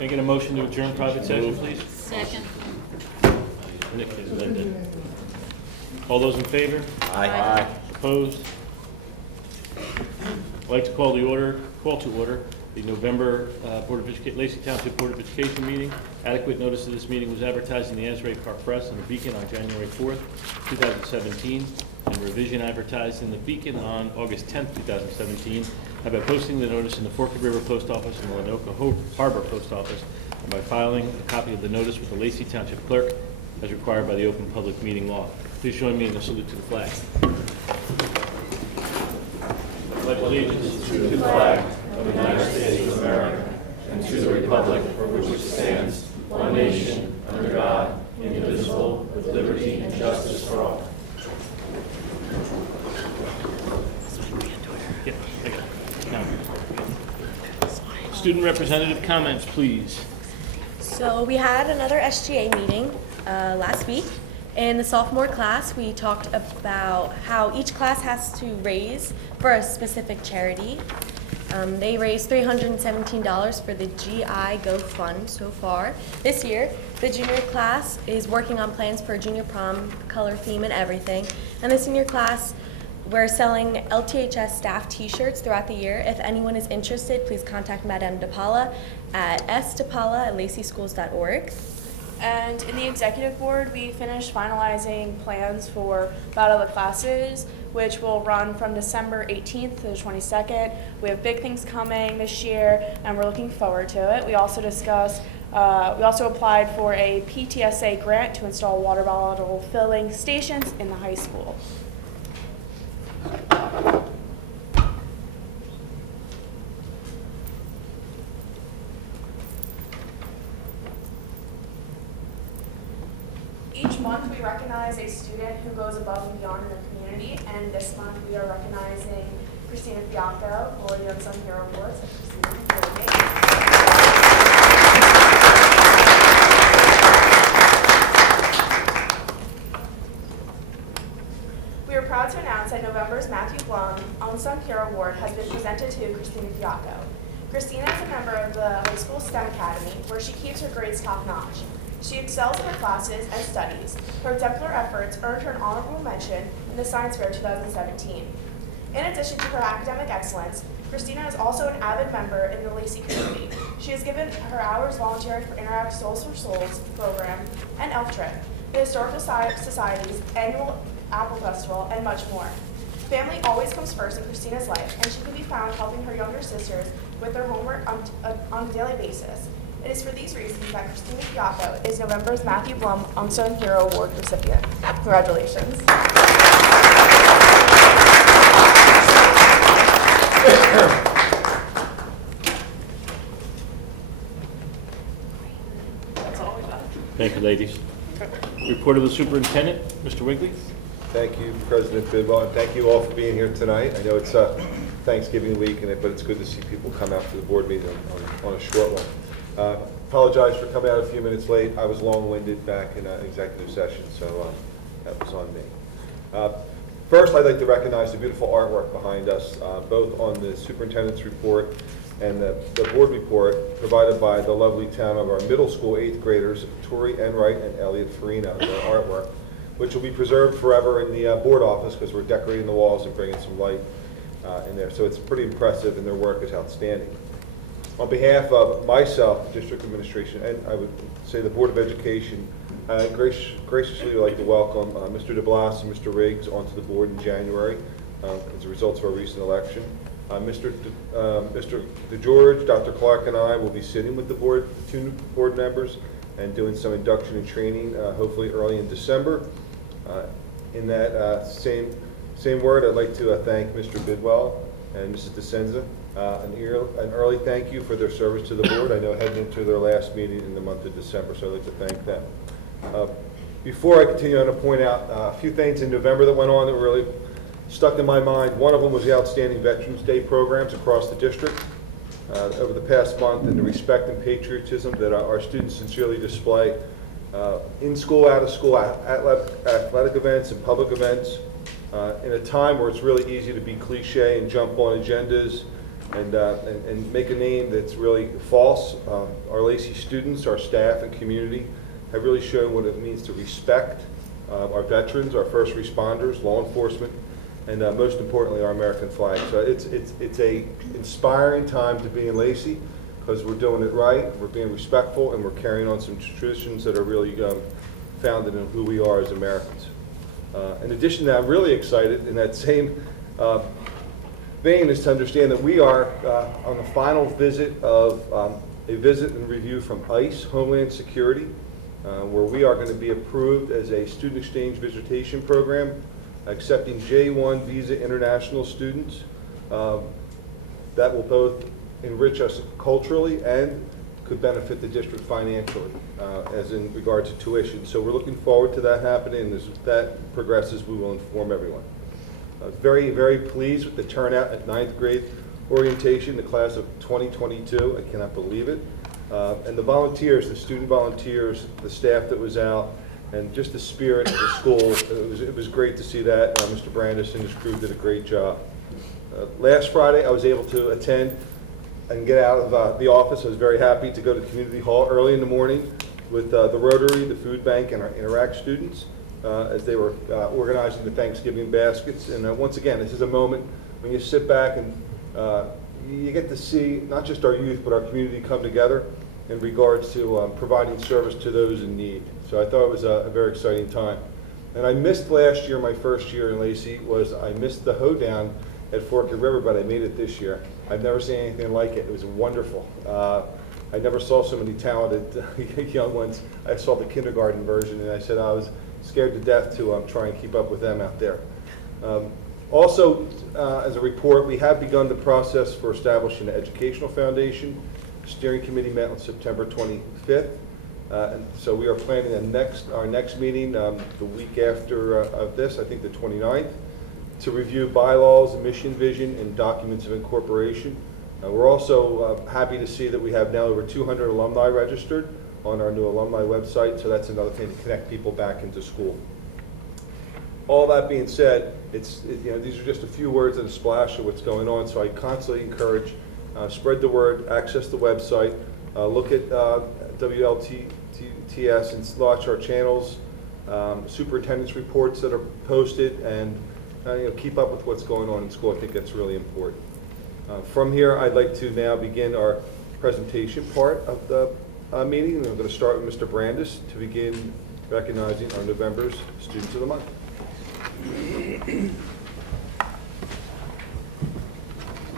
Can I get a motion to adjourn private session, please? Second. Nick is amended. All those in favor? Aye. Opposed? I'd like to call to order the November Lacey Township Board of Education meeting. Adequate notice of this meeting was advertised in the Asbury Park Press and the Beacon on January 4th, 2017, and revision advertised in the Beacon on August 10th, 2017, and by posting the notice in the Forked River Post Office and the Lenoka Harbor Post Office, and by filing a copy of the notice with the Lacey Township Clerk as required by the Open Public Meeting Law. Please join me in a salute to the flag. Pledge allegiance to the flag of the United States of America and to the republic for which it stands, one nation, under God, indivisible, with liberty and justice for all. Yeah, I got it. Now, student representative comments, please. So we had another SGA meeting last week. In the sophomore class, we talked about how each class has to raise for a specific charity. They raised $317 for the GI Go Fund so far. This year, the junior class is working on plans for a junior prom, color theme, and everything. And the senior class, we're selling LTHS staff t-shirts throughout the year. If anyone is interested, please contact Madame DePaula at sdepala@laceyschools.org. And in the executive board, we finished finalizing plans for Battle of the Classes, which will run from December 18th to the 22nd. We have big things coming this year, and we're looking forward to it. We also applied for a PTSA grant to install water bottle filling stations in the high school. Each month we recognize a student who goes above and beyond in the community, and this month we are recognizing Christina Fiacco for the Unsung Hero Awards. We are proud to announce that November's Matthew Blum Unsung Hero Award has been presented to Christina Fiacco. Christina is a member of the high school STEM Academy, where she keeps her grades top-notch. She excels in her classes and studies. Her exemplary efforts earned her an honorable mention in the Science Fair 2017. In addition to her academic excellence, Christina is also an avid member in the Lacey community. She has given her hours volunteering for Interact Souls for Souls program and Elf Trip, the Historical Society's annual Apple Festival, and much more. Family always comes first in Christina's life, and she can be found helping her younger sisters with their homework on a daily basis. It is for these reasons that Christina Fiacco is November's Matthew Blum Unsung Hero Award recipient. Congratulations. That's all we got. Thank you, ladies. Report of the superintendent, Mr. Wigley. Thank you, President Bidwell, and thank you all for being here tonight. I know it's Thanksgiving week, but it's good to see people come out to the board meeting on a short one. Apologize for coming out a few minutes late. I was long-winded back in executive session, so that was on me. First, I'd like to recognize the beautiful artwork behind us, both on the superintendent's report and the board report provided by the lovely town of our middle school 8th graders, Tori Enright and Elliot Farina, their artwork, which will be preserved forever in the board office because we're decorating the walls and bringing some light in there. So it's pretty impressive, and their work is outstanding. On behalf of myself, district administration, and I would say the Board of Education, graciously would like to welcome Mr. DeBlas and Mr. Riggs onto the board in January as a result of our recent election. Mr. DeGeorge, Dr. Clark, and I will be sitting with the board, 2 new board members, and doing some induction and training, hopefully early in December. In that same word, I'd like to thank Mr. Bidwell and Mrs. DeSenza. An early thank you for their service to the board. I know heading into their last meeting in the month of December, so I'd like to thank them. Before I continue, I want to point out a few things in November that went on that were really stuck in my mind. One of them was the outstanding Veterans Day programs across the district. Over the past month, and the respect and patriotism that our students sincerely display in school, out of school, athletic events and public events, in a time where it's really easy to be cliche and jump on agendas and make a name that's really false. Our Lacey students, our staff and community have really shown what it means to respect our veterans, our first responders, law enforcement, and most importantly, our American flag. So it's a inspiring time to be in Lacey because we're doing it right, we're being respectful, and we're carrying on some traditions that are really founded in who we are as Americans. In addition to that, I'm really excited in that same vein is to understand that we are on the final visit of a visit and review from ICE, Homeland Security, where we are going to be approved as a student exchange visitation program, accepting J1 visa international students that will both enrich us culturally and could benefit the district financially, as in regard to tuition. So we're looking forward to that happening, and as that progresses, we will inform everyone. I was very, very pleased with the turnout at 9th grade orientation, the class of 2022. I cannot believe it. And the volunteers, the student volunteers, the staff that was out, and just the spirit of the school, it was great to see that. Mr. Brandis and his crew did a great job. Last Friday, I was able to attend and get out of the office. I was very happy to go to Community Hall early in the morning with the Rotary, the food bank, and our Interact students as they were organizing the Thanksgiving baskets. And once again, this is a moment when you sit back and you get to see not just our youth, but our community come together in regards to providing service to those in need. So I thought it was a very exciting time. And I missed last year, my first year in Lacey, I missed the hoedown at Forked River, but I made it this year. I've never seen anything like it. It was wonderful. I never saw so many talented young ones. I saw the kindergarten version, and I said I was scared to death to try and keep up with them out there. Also, as a report, we have begun the process for establishing an educational foundation. The steering committee met on September 25th. And so we are planning our next meeting the week after of this, I think the 29th, to review bylaws, mission, vision, and documents of incorporation. We're also happy to see that we have now over 200 alumni registered on our new alumni website, so that's another thing to connect people back into school. All that being said, these are just a few words and a splash of what's going on, so I constantly encourage spread the word, access the website, look at WLTS and watch our channels, superintendent's reports that are posted, and keep up with what's going on in school. I think that's really important. From here, I'd like to now begin our presentation part of the meeting. And I'm going to start with Mr. Brandis to begin recognizing our November's Students of the Month.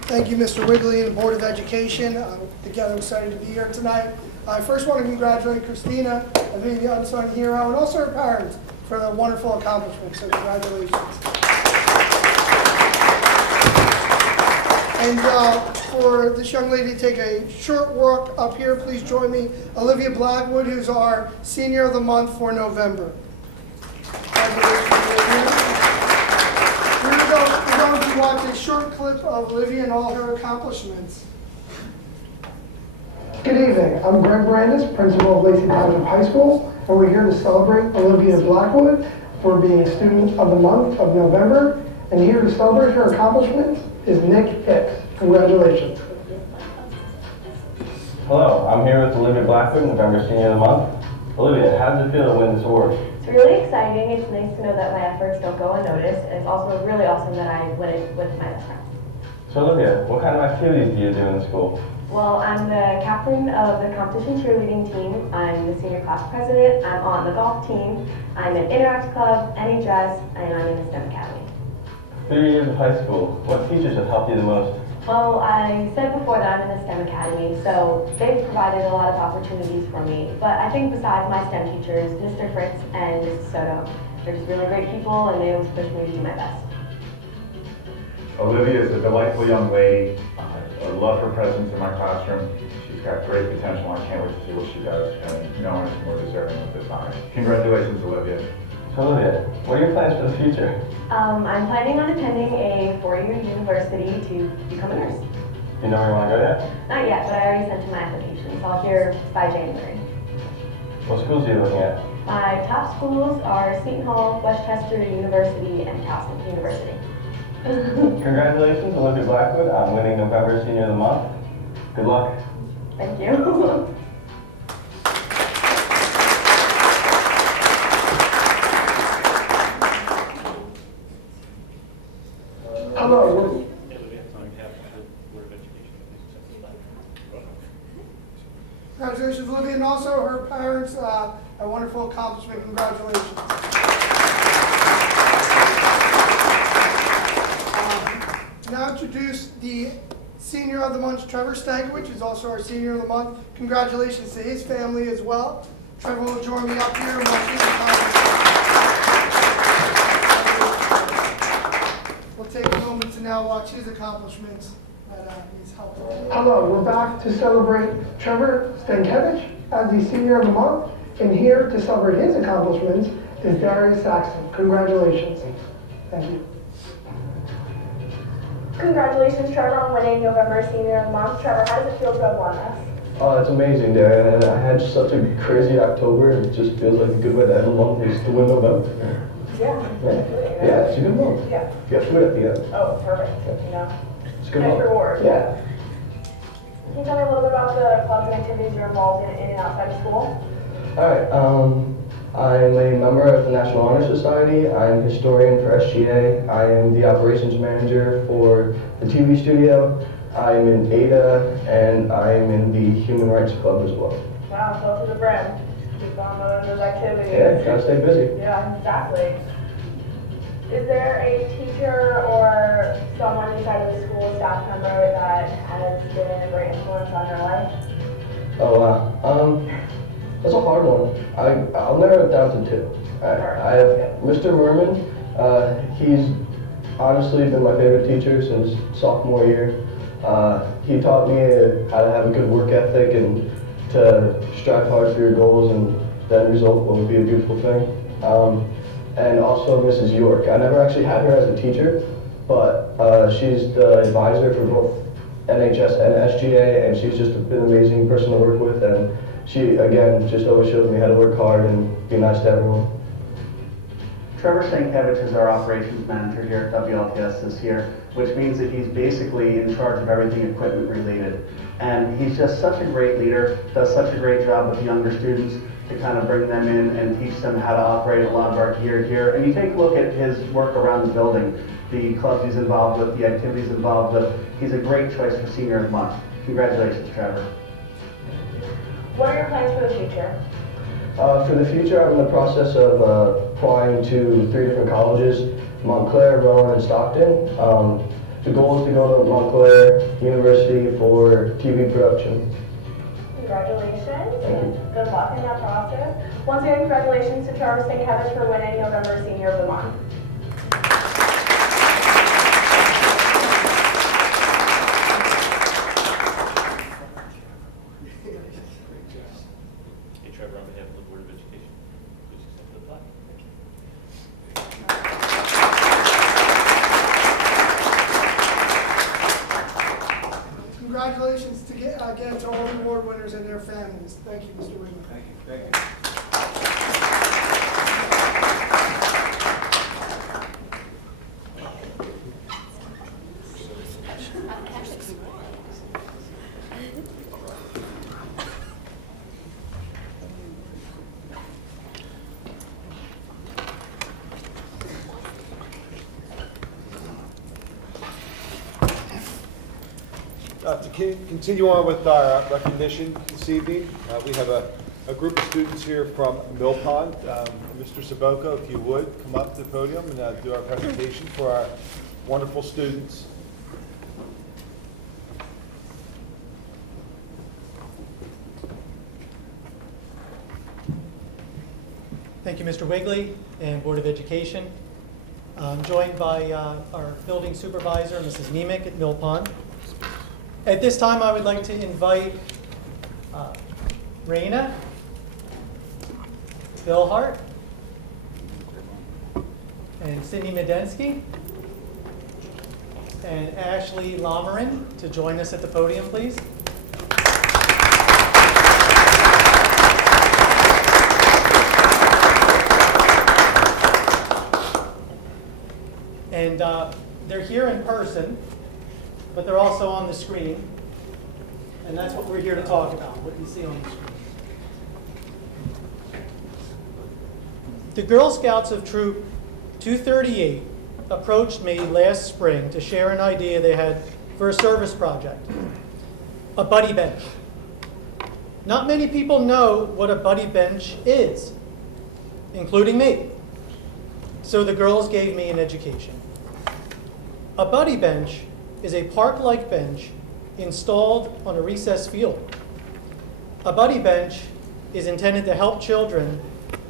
Thank you, Mr. Wigley and the Board of Education. Again, I'm excited to be here tonight. I first want to congratulate Christina on being the unsung hero, and also her parents for the wonderful accomplishments. So congratulations. And for this young lady to take a short walk up here, please join me, Olivia Blackwood, who's our Senior of the Month for November. Congratulations, Olivia. We're going to watch a short clip of Olivia and all her accomplishments. Good evening. I'm Greg Brandis, principal of Lacey Township High School, and we're here to celebrate Olivia Blackwood for being Student of the Month of November. And here to celebrate her accomplishments is Nick Hicks. Congratulations. Hello, I'm here with Olivia Blackwood, November Senior of the Month. Olivia, how does it feel to win this award? It's really exciting. It's nice to know that my efforts don't go unnoticed. And it's also really awesome that I win it with my best friend. So Olivia, what kind of activities do you do in the school? Well, I'm the captain of the competition cheerleading team. I'm the senior class president. I'm on the golf team. I'm in Interact Club, NHS, and I'm in the STEM Academy. 3 years of high school, what teachers have helped you the most? Well, I said before that I'm in the STEM Academy, so they've provided a lot of opportunities for me. But I think besides my STEM teachers, Mr. Fritz and Mrs. Soto, they're just really great people, and they always push me to do my best. Olivia is a delightful young lady. I love her presence in my classroom. She's got great potential. I can't wait to see what she does, and no one is more deserving of this honor. Congratulations, Olivia. So Olivia, what are your plans for the future? I'm planning on attending a four-year university to become a nurse. Do you know where you want to go yet? Not yet, but I already sent in my application, so I'll hear by January. What schools are you looking at? My top schools are Seton Hall, Westchester University, and Towson University. Congratulations, Olivia Blackwood, on winning November Senior of the Month. Good luck. Thank you. Hello, On behalf of the Board of Education, please accept the plaque. congratulations, Olivia, and also her parents, a wonderful accomplishment. Congratulations. Now introduce the Senior of the Month, Trevor Stankiewicz, who's also our Senior of the Month. Congratulations to his family as well. Trevor will join me up here. We'll take a moment to now watch his accomplishments that he's helped. Hello, we're back to celebrate Trevor Stankiewicz as the Senior of the Month, and here to celebrate his accomplishments is Darius Saxon. Congratulations. Thank you. Congratulations, Trevor, on winning November Senior of the Month. Trevor, how does it feel to have won this? Oh, it's amazing, Darren. And I had such a crazy October. It just feels like a good way to end the month is to win November. Yeah. Yeah, it's a good month. Yeah. You have to win at the end. Oh, perfect. You know, It's a good nice month. reward. Yeah. Can you tell me a little bit about the clubs and activities you're involved in and outside of school? All right. I'm a member of the National Honor Society. I'm historian for SGA. I am the operations manager for the TV studio. I'm in ADA, and I am in the Human Rights Club as well. Wow, so to the brim. Keep on doing those activities. Yeah, gotta stay busy. Yeah, exactly. Is there a teacher or someone inside of the school staff member that has been a great influence on your life? Oh wow. That's a hard one. I'll narrow it down to two. I have Mr. Merman. He's honestly been my favorite teacher since sophomore year. He taught me how to have a good work ethic and to strive hard for your goals, and the end result will be a beautiful thing. And also Mrs. York. I never actually had her as a teacher, but she's the advisor for both NHS and SGA, and she's just been an amazing person to work with. And she, again, just always shows me how to work hard and be nice to everyone. Trevor Stankiewicz is our operations manager here at WLTS this year, which means that he's basically in charge of everything equipment related. And he's just such a great leader, does such a great job with the younger students to kind of bring them in and teach them how to operate a lot of our gear here. And you take a look at his work around the building, the clubs he's involved with, the activities involved with. He's a great choice for Senior of the Month. Congratulations, Trevor. What are your plans for the future? For the future, I'm in the process of applying to 3 different colleges, Montclair, Rowan, and Stockton. The goal is to go to Montclair University for TV production. Congratulations. Thank you. Good luck in that process. Once again, congratulations to Trevor Stankiewicz for winning November Senior of the Month. Hey, Trevor, on behalf of the Board of Education, please accept the plaque. Congratulations to again to all the award winners and their families. Thank you, Mr. Wiggman. Thank you. Thank you. To continue on with our recognition this evening, we have a group of students here from Mill Pond. Mr. Saboko, if you would, come up to the podium and do our presentation for our wonderful students. Thank you, Mr. Wigley and Board of Education. I'm joined by our building supervisor, Mrs. Nemec at Mill Pond. At this time, I would like to invite Raina, Bill Hart, and Sydney Medensky, and Ashley Lomerin to join us at the podium, please. And their they're here in person, but they're also on the screen. And that's what we're here to talk about, what you see on the screen. The Girl Scouts of Troop 238 approached me last spring to share an idea they had for a service project, a buddy bench. Not many people know what a buddy bench is, including me. So the girls gave me an education. A buddy bench is a park-like bench installed on a recess field. A buddy bench is intended to help children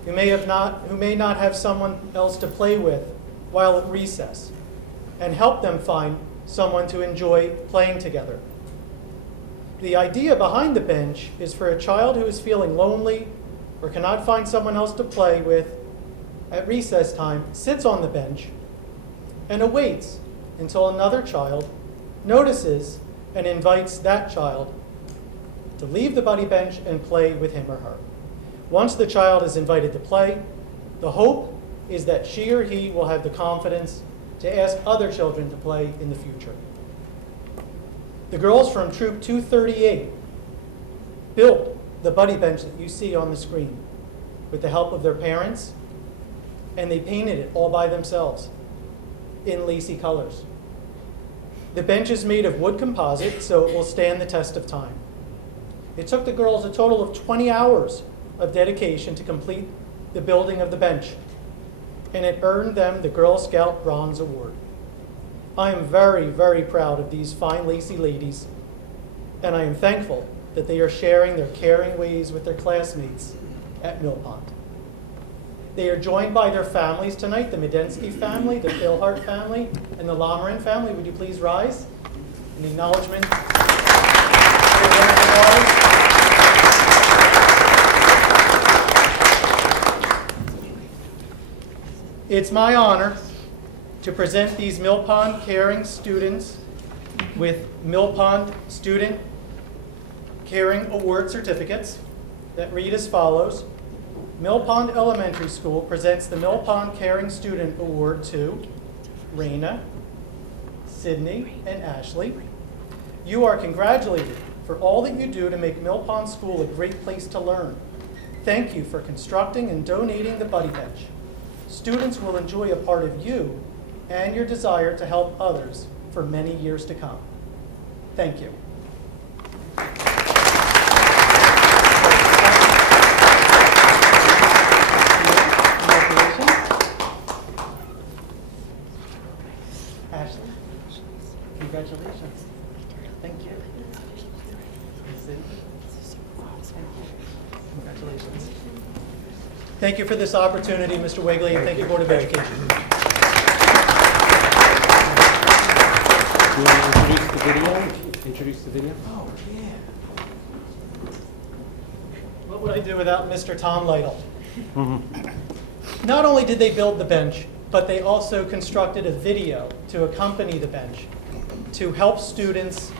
who may not have someone else to play with while at recess, and help them find someone to enjoy playing together. The idea behind the bench is for a child who is feeling lonely or cannot find someone else to play with at recess time, sits on the bench and awaits until another child notices and invites that child to leave the buddy bench and play with him or her. Once the child is invited to play, the hope is that she or he will have the confidence to ask other children to play in the future. The girls from Troop 238 built the buddy bench that you see on the screen with the help of their parents, and they painted it all by themselves in Lacey colors. The bench is made of wood composite, so it will stand the test of time. It took the girls a total of 20 hours of dedication to complete the building of the bench, and it earned them the Girl Scout Bronze Award. I am very, very proud of these fine Lacey ladies, and I am thankful that they are sharing their caring ways with their classmates at Mill Pond. They are joined by their families tonight, the Medensky family, the Philhart family, and the Lomerin family. Would you please rise in acknowledgement? It's my honor to present these Mill Pond Caring students with Mill Pond Student Caring Award certificates that read as follows. Mill Pond Elementary School presents the Mill Pond Caring Student Award to Raina, Sydney, and Ashley. You are congratulated for all that you do to make Mill Pond School a great place to learn. Thank you for constructing and donating the buddy bench. Students will enjoy a part of you and your desire to help others for many years to come. Thank you. Ashley, congratulations. Thank you. Congratulations. Thank you for this opportunity, Mr. Wigley, and thank you, Board of Education. Do you want to introduce the video? Introduce the video? Oh, yeah. What would I do without Mr. Tom Lytle? Not only did they build the bench, but they also constructed a video to accompany the bench to help students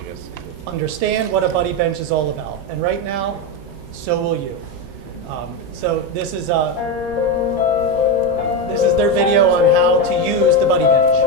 understand what a buddy bench is all about. And right now, so will you. So this is their video on how to use the buddy bench.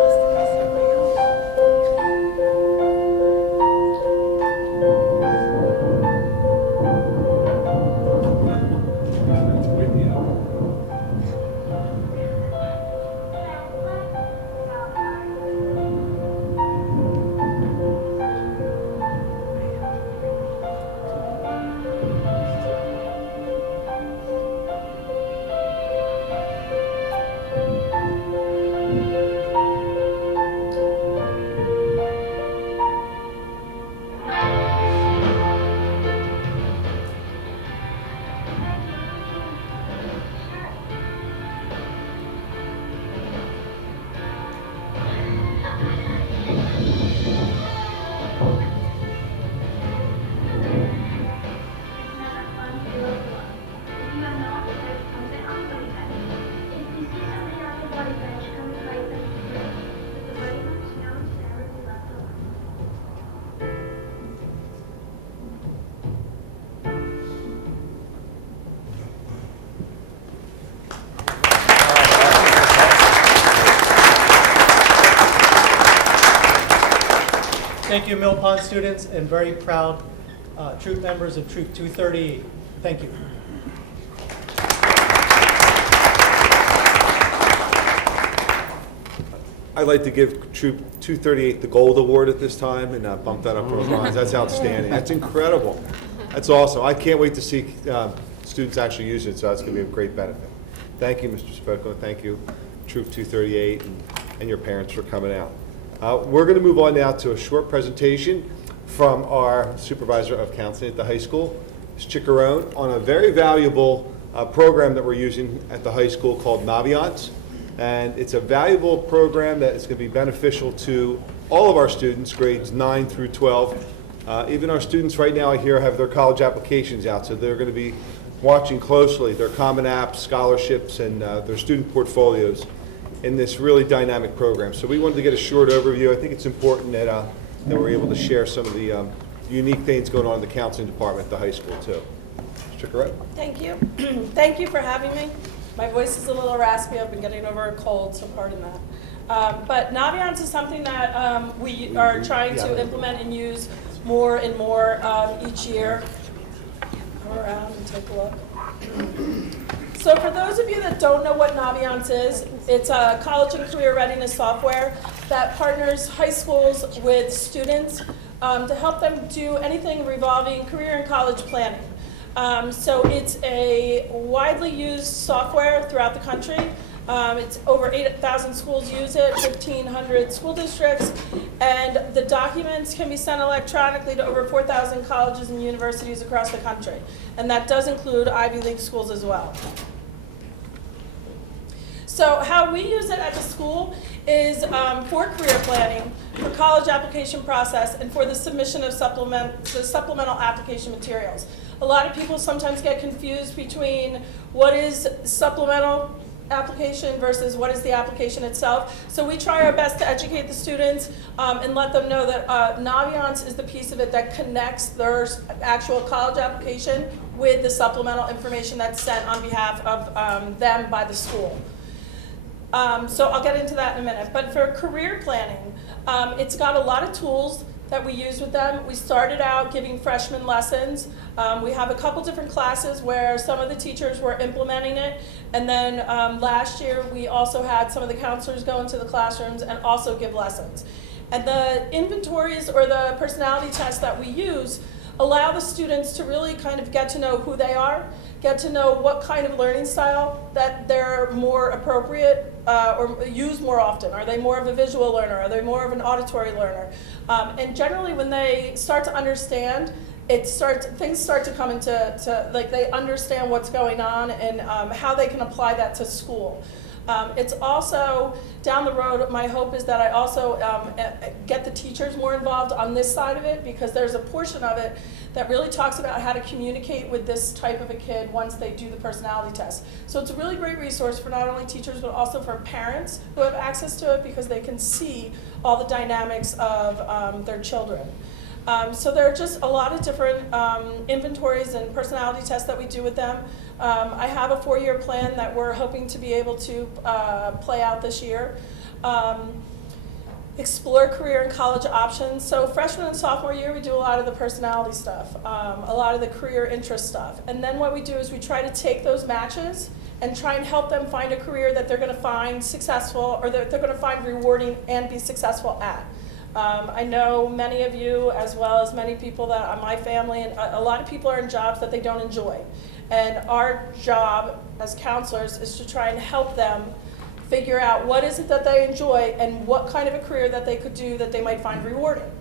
Thank you, Mill Pond students, and very proud troop members of Troop 238. Thank you. I'd like to give Troop 238 the Gold Award at this time and bump that up for bronze. That's outstanding. That's incredible. That's awesome. I can't wait to see students actually use it, so that's going to be a great benefit. Thank you, Mr. Spoko. Thank you, Troop 238, and your parents for coming out. We're going to move on now to a short presentation from our Supervisor of Counseling at the high school, Ms. Chiccarone, on a very valuable program that we're using at the high school called Naviance. And it's a valuable program that is going to be beneficial to all of our students, grades 9 through 12. Even our students right now, I hear, have their college applications out, so they're going to be watching closely their Common Apps, scholarships, and their student portfolios in this really dynamic program. So we wanted to get a short overview. I think it's important that we're able to share some of the unique things going on in the counseling department at the high school, too. Ms. Chiccarone? Thank you. Thank you for having me. My voice is a little raspy. I've been getting over a cold, so pardon that. But Naviance is something that we are trying to implement and use more and more each year. Come around and take a look. So for those of you that don't know what Naviance is, it's a college and career readiness software that partners high schools with students to help them do anything revolving career and college planning. So it's a widely used software throughout the country. It's over 8,000 schools use it, 1,500 school districts, and the documents can be sent electronically to over 4,000 colleges and universities across the country. And that does include Ivy League schools as well. So how we use it at the school is for career planning, for college application process, and for the submission of supplemental application materials. A lot of people sometimes get confused between what is supplemental application versus what is the application itself. So we try our best to educate the students and let them know that Naviance is the piece of it that connects their actual college application with the supplemental information that's sent on behalf of them by the school. So I'll get into that in a minute. But for career planning, it's got a lot of tools that we use with them. We started out giving freshman lessons. We have a couple different classes where some of the teachers were implementing it. And then last year, we also had some of the counselors go into the classrooms and also give lessons. And the inventories or the personality tests that we use allow the students to really kind of get to know who they are, get to know what kind of learning style that they're more appropriate or use more often. Are they more of a visual learner? Are they more of an auditory learner? And generally when they start to understand, things start to come into, like they understand what's going on and how they can apply that to school. It's also, down the road, my hope is that I also get the teachers more involved on this side of it, because there's a portion of it that really talks about how to communicate with this type of a kid once they do the personality test. So it's a really great resource for not only teachers, but also for parents who have access to it, because they can see all the dynamics of their children. So there are just a lot of different inventories and personality tests that we do with them. I have a 4-year plan that we're hoping to be able to play out this year. Explore career and college options. So freshman and sophomore year, we do a lot of the personality stuff, a lot of the career interest stuff. And then what we do is we try to take those matches and try and help them find a career that they're going to find successful, or that they're going to find rewarding and be successful at. I know many of you, as well as many people that are my family, and a lot of people are in jobs that they don't enjoy. And our job as counselors is to try and help them figure out what is it that they enjoy and what kind of a career that they could do that they might find rewarding.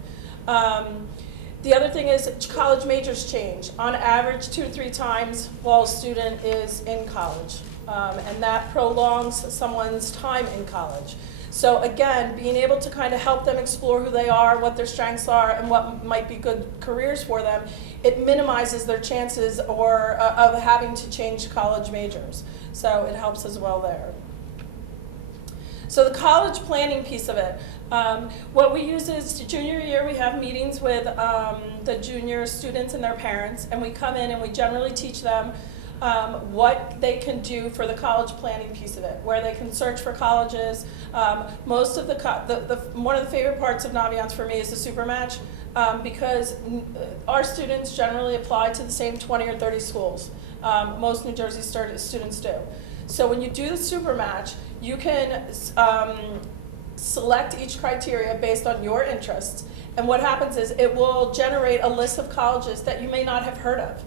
The other thing is college majors change. On average, 2 to 3 times while a student is in college. And that prolongs someone's time in college. So again, being able to kind of help them explore who they are, what their strengths are, and what might be good careers for them, it minimizes their chances of having to change college majors. So it helps as well there. So the college planning piece of it, what we use is junior year, we have meetings with the junior students and their parents, and we come in and we generally teach them what they can do for the college planning piece of it, where they can search for colleges. Most of one of the favorite parts of Naviance for me is the super match, because our students generally apply to the same 20 or 30 schools. Most New Jersey students do. So when you do the super match, you can select each criteria based on your interests. And what happens is it will generate a list of colleges that you may not have heard of.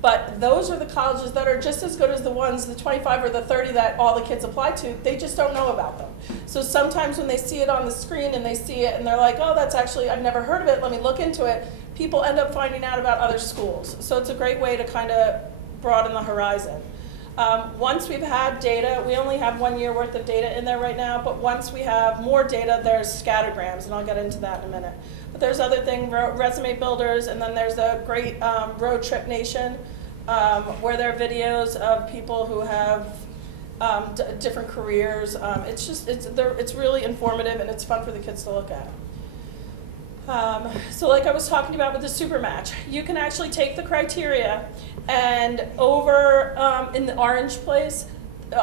But those are the colleges that are just as good as the ones, the 25 or the 30 that all the kids apply to. They just don't know about them. So sometimes when they see it on the screen and they see it and they're like, oh, that's actually, I've never heard of it, let me look into it, people end up finding out about other schools. So it's a great way to kind of broaden the horizon. Once we've had data, we only have 1 year worth of data in there right now, but once we have more data, there's scattergrams, and I'll get into that in a minute. But there's other things, resume builders, and then there's a great Road Trip Nation, where there are videos of people who have different careers. It's really informative, and it's fun for the kids to look at. So like I was talking about with the super match, you can actually take the criteria and over in the orange place,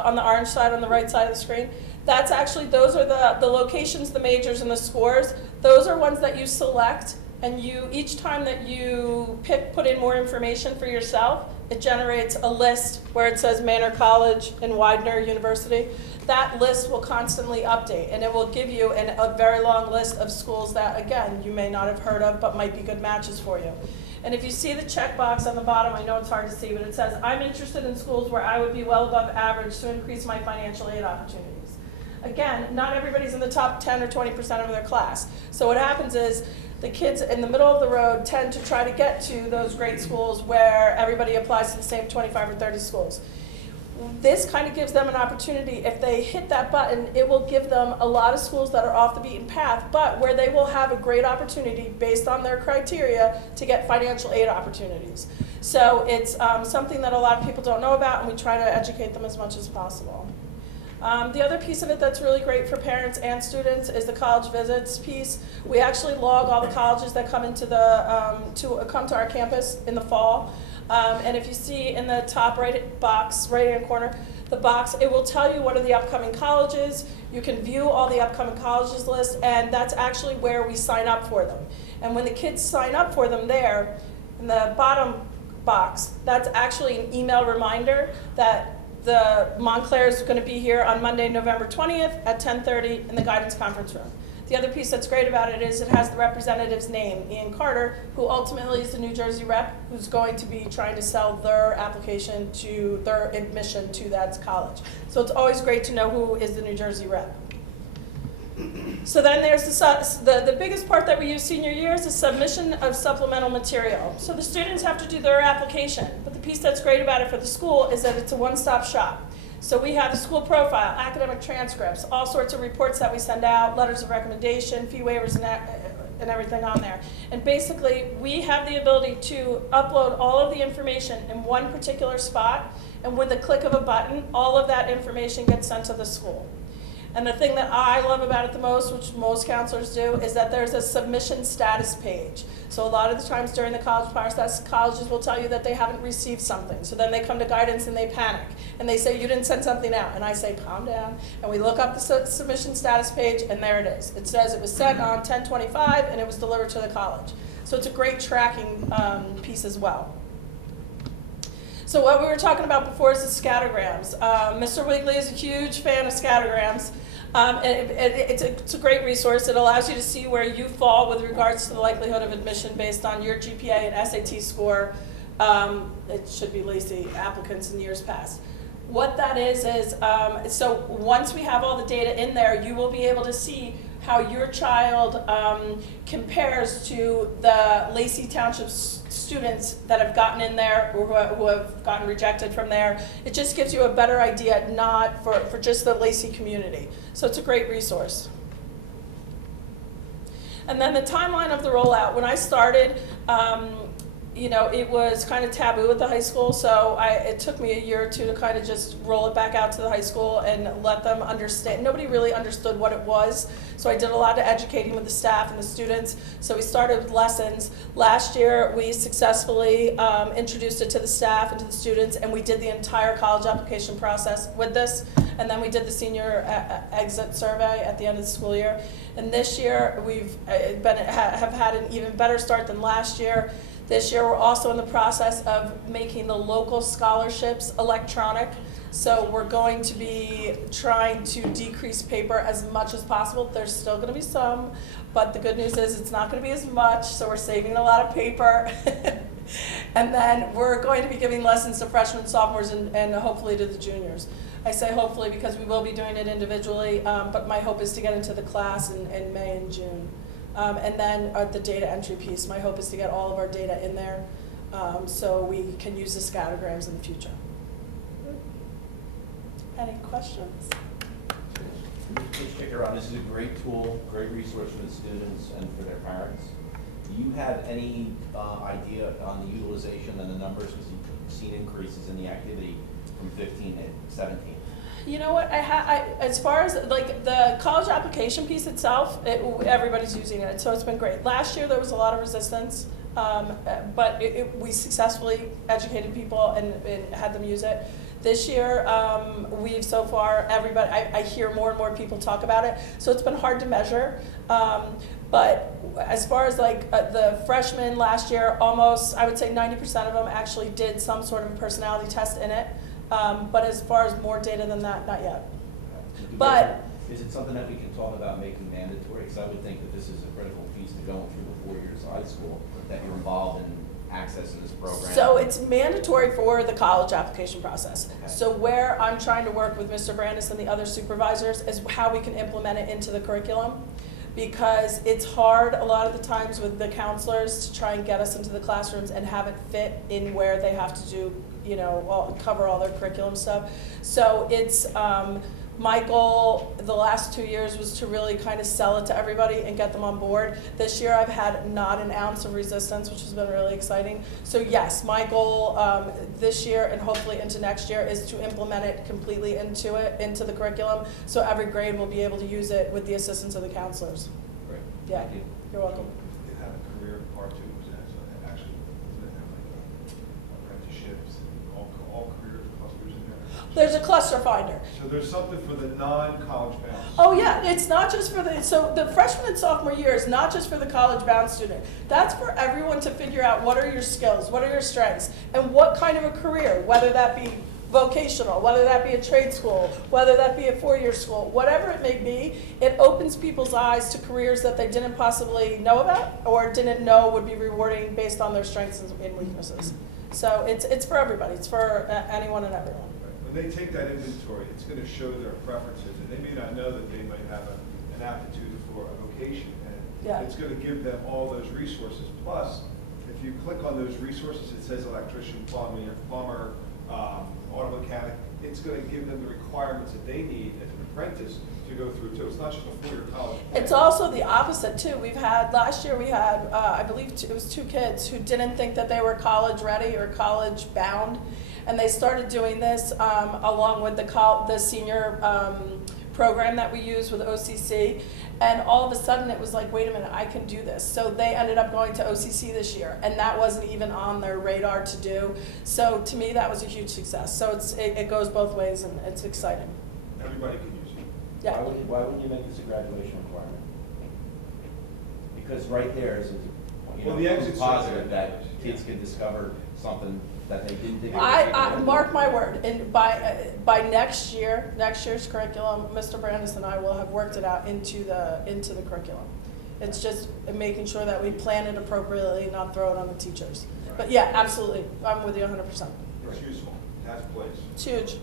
on the orange side, on the right side of the screen, that's actually, those are the locations, the majors, and the scores. Those are ones that you select, and each time that you put in more information for yourself, it generates a list where it says Manor College and Widener University. That list will constantly update, and it will give you a very long list of schools that, again, you may not have heard of, but might be good matches for you. And if you see the checkbox on the bottom, I know it's hard to see, but it says, I'm interested in schools where I would be well above average to increase my financial aid opportunities. Again, not everybody's in the top 10 or 20% of their class. So what happens is, the kids in the middle of the road tend to try to get to those great schools where everybody applies to the same 25 or 30 schools. This kind of gives them an opportunity. If they hit that button, it will give them a lot of schools that are off the beaten path, but where they will have a great opportunity based on their criteria to get financial aid opportunities. So it's something that a lot of people don't know about, and we try to educate them as much as possible. The other piece of it that's really great for parents and students is the college visits piece. We actually log all the colleges that come into come to our campus in the fall. And if you see in the top right box, right-hand corner, the box, it will tell you what are the upcoming colleges. You can view all the upcoming colleges list, and that's actually where we sign up for them. And when the kids sign up for them there, in the bottom box, that's actually an email reminder that the Montclair is going to be here on Monday, November 20th at 10:30 in the guidance conference room. The other piece that's great about it is it has the representative's name, Ian Carter, who ultimately is the New Jersey rep, who's going to be trying to sell their application to their admission to that college. So it's always great to know who is the New Jersey rep. So then there's the biggest part that we use senior year is the submission of supplemental material. So the students have to do their application, but the piece that's great about it for the school is that it's a one-stop shop. So we have the school profile, academic transcripts, all sorts of reports that we send out, letters of recommendation, fee waivers, and everything on there. And basically, we have the ability to upload all of the information in one particular spot, and with the click of a button, all of that information gets sent to the school. And the thing that I love about it the most, which most counselors do, is that there's a submission status page. So a lot of the times during the college process, colleges will tell you that they haven't received something. So then they come to guidance and they panic. And they say, you didn't send something out. And I say, calm down. And we look up the submission status page, and there it is. It says it was sent on 10/25, and it was delivered to the college. So it's a great tracking piece as well. So what we were talking about before is the scattergrams. Mr. Wigley is a huge fan of scattergrams. It's a great resource. It allows you to see where you fall with regards to the likelihood of admission based on your GPA and SAT score. It should be Lacey applicants in years past. What that is so once we have all the data in there, you will be able to see how your child compares to the Lacey Township students that have gotten in there or who have gotten rejected from there. It just gives you a better idea, not for just the Lacey community. So it's a great resource. And then the timeline of the rollout. When I started, you know, it was kind of taboo at the high school, so it took me a year or two to kind of just roll it back out to the high school and let them understand. Nobody really understood what it was, so I did a lot of educating with the staff and the students. So we started with lessons. Last year, we successfully introduced it to the staff and to the students, and we did the entire college application process with this. And then we did the senior exit survey at the end of the school year. And this year, we've have had an even better start than last year. This year, we're also in the process of making the local scholarships electronic. So we're going to be trying to decrease paper as much as possible. There's still going to be some, but the good news is it's not going to be as much, so we're saving a lot of paper. And then we're going to be giving lessons to freshmen, sophomores, and hopefully to the juniors. I say hopefully because we will be doing it individually, but my hope is to get into the class in May and June. And then the data entry piece, my hope is to get all of our data in there so we can use the scattergrams in the future. Any questions? Please check her out. This is a great tool, great resource for the students and for their parents. Do you have any idea on the utilization and the numbers? Because you've seen increases in the activity from 15 to 17. You know what? As far as like the college application piece itself, everybody's using it, so it's been great. Last year there was a lot of resistance, but we successfully educated people and had them use it. This year, we've so far, everybody, I hear more and more people talk about it, so it's been hard to measure. But as far as like the freshmen last year, almost, I would say 90% of them actually did some sort of personality test in it. But as far as more data than that, not yet. But is it something that we can talk about making mandatory? Because I would think that this is a critical piece to going through the 4 years of high school, that you're involved in accessing this program. So it's mandatory for the college application process. Okay. So where I'm trying to work with Mr. Brandis and the other supervisors is how we can implement it into the curriculum. Because it's hard a lot of the times with the counselors to try and get us into the classrooms and have it fit in where they have to do, you know, cover all their curriculum stuff. So it's, my goal the last 2 years was to really kind of sell it to everybody and get them on board. This year I've had not an ounce of resistance, which has been really exciting. So yes, my goal this year and hopefully into next year is to implement it completely into the curriculum, so every grade will be able to use it with the assistance of the counselors. Great. Yeah, Thank you. You're welcome. It had a career part two, was that, so it actually, doesn't it have like apprenticeships and all career clusters in there? There's a cluster finder. So there's something for the non-college bound. Oh yeah, it's not just for so the freshman and sophomore year is not just for the college bound student. That's for everyone to figure out what are your skills, what are your strengths, and what kind of a career, whether that be vocational, whether that be a trade school, whether that be a four-year school, whatever it may be, it opens people's eyes to careers that they didn't possibly know about or didn't know would be rewarding based on their strengths and weaknesses. So it's for everybody. It's for anyone and everyone. When they take that inventory, it's going to show their preferences, and they may not know that they might have an aptitude for a vocation, and it's going to give them all those resources. Plus, if you click on those resources, it says electrician, plumber, auto mechanic. It's going to give them the requirements that they need as an apprentice to go through too. It's not just a 4-year college plan. It's also the opposite too. Last year we had, I believe it was 2 kids who didn't think that they were college ready or college bound. And they started doing this along with the senior program that we use with OCC. And all of a sudden it was like, wait a minute, I can do this. So they ended up going to OCC this year, and that wasn't even on their radar to do. So to me, that was a huge success. So it goes both ways, and it's exciting. Everybody can use it. Yeah. Why wouldn't you make this a graduation requirement? Because right there is a positive that kids can discover something that they didn't think. I mark my word, and by next year's curriculum, Mr. Brandis and I will have worked it out into the curriculum. It's just making sure that we plan it appropriately and not throw it on the teachers. Right. But yeah, absolutely, I'm with you 100%. It's useful. It has a place. It's huge.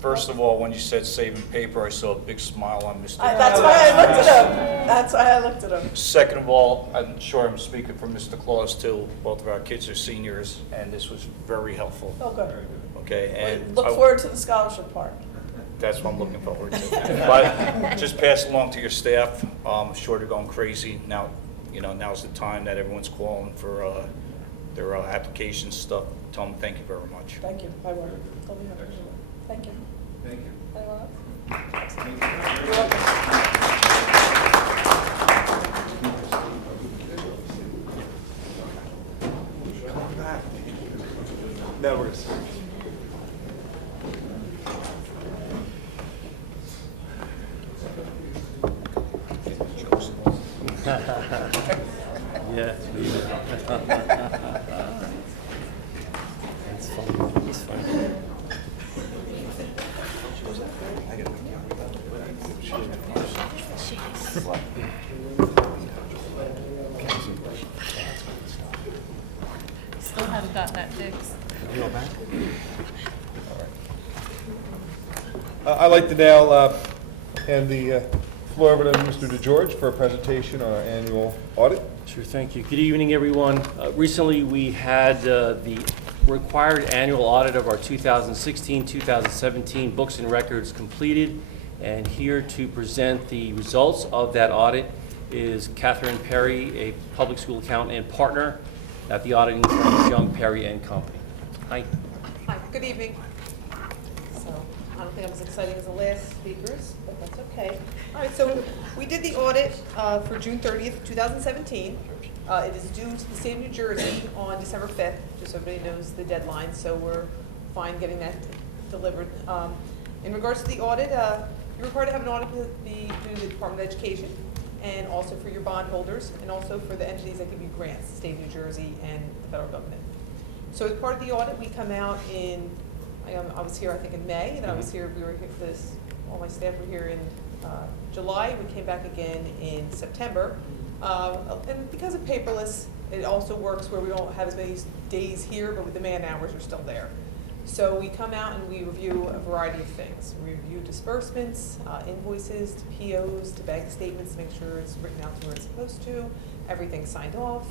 First of all, when you said saving paper, I saw a big smile on Mr. That's why I looked at him. That's why I looked at him. Second of all, I'm sure I'm speaking for Mr. Claus too. Both of our kids are seniors, and this was very helpful. Oh, good. Okay, and look forward to the scholarship part. That's what I'm looking forward to. But just pass along to your staff. I'm sure they're going crazy now. You know, now's the time that everyone's calling for their application stuff. Tell them thank you very much. Thank you. I will. Thank you. Thank you. Anyone else? Thank You're welcome. Now we're gonna. Yeah. That's funny. He's funny. Still haven't gotten that fixed. I'd like to now hand the floor over to Mr. DeGeorge for a presentation on our annual audit. Sure, thank you. Good evening, everyone. Recently, we had the required annual audit of our 2016-2017 books and records completed, and here to present the results of that audit is Catherine Perry, a public school accountant and partner at the auditing firm Young, Perry & Company. Hi. Hi, good evening. So, I don't think I'm as exciting as the last speakers, but that's okay. All right, so we did the audit for June 30th, 2017. It is due to the state of New Jersey on December 5th, just so everybody knows the deadline, so we're fine getting that delivered. In regards to the audit, you're required to have an audit be due to the Department of Education, and also for your bondholders, and also for the entities that give you grants, the state of New Jersey and the federal government. So as part of the audit, we come out in, I was here I think in May, and I was here, we were here for this, all my staff were here in July, we came back again in September. And because of paperless, it also works where we don't have as many days here, but the man hours are still there. So we come out and we review a variety of things. We review disbursements, invoices, to POs, to bank statements, to make sure it's written out to where it's supposed to, everything's signed off.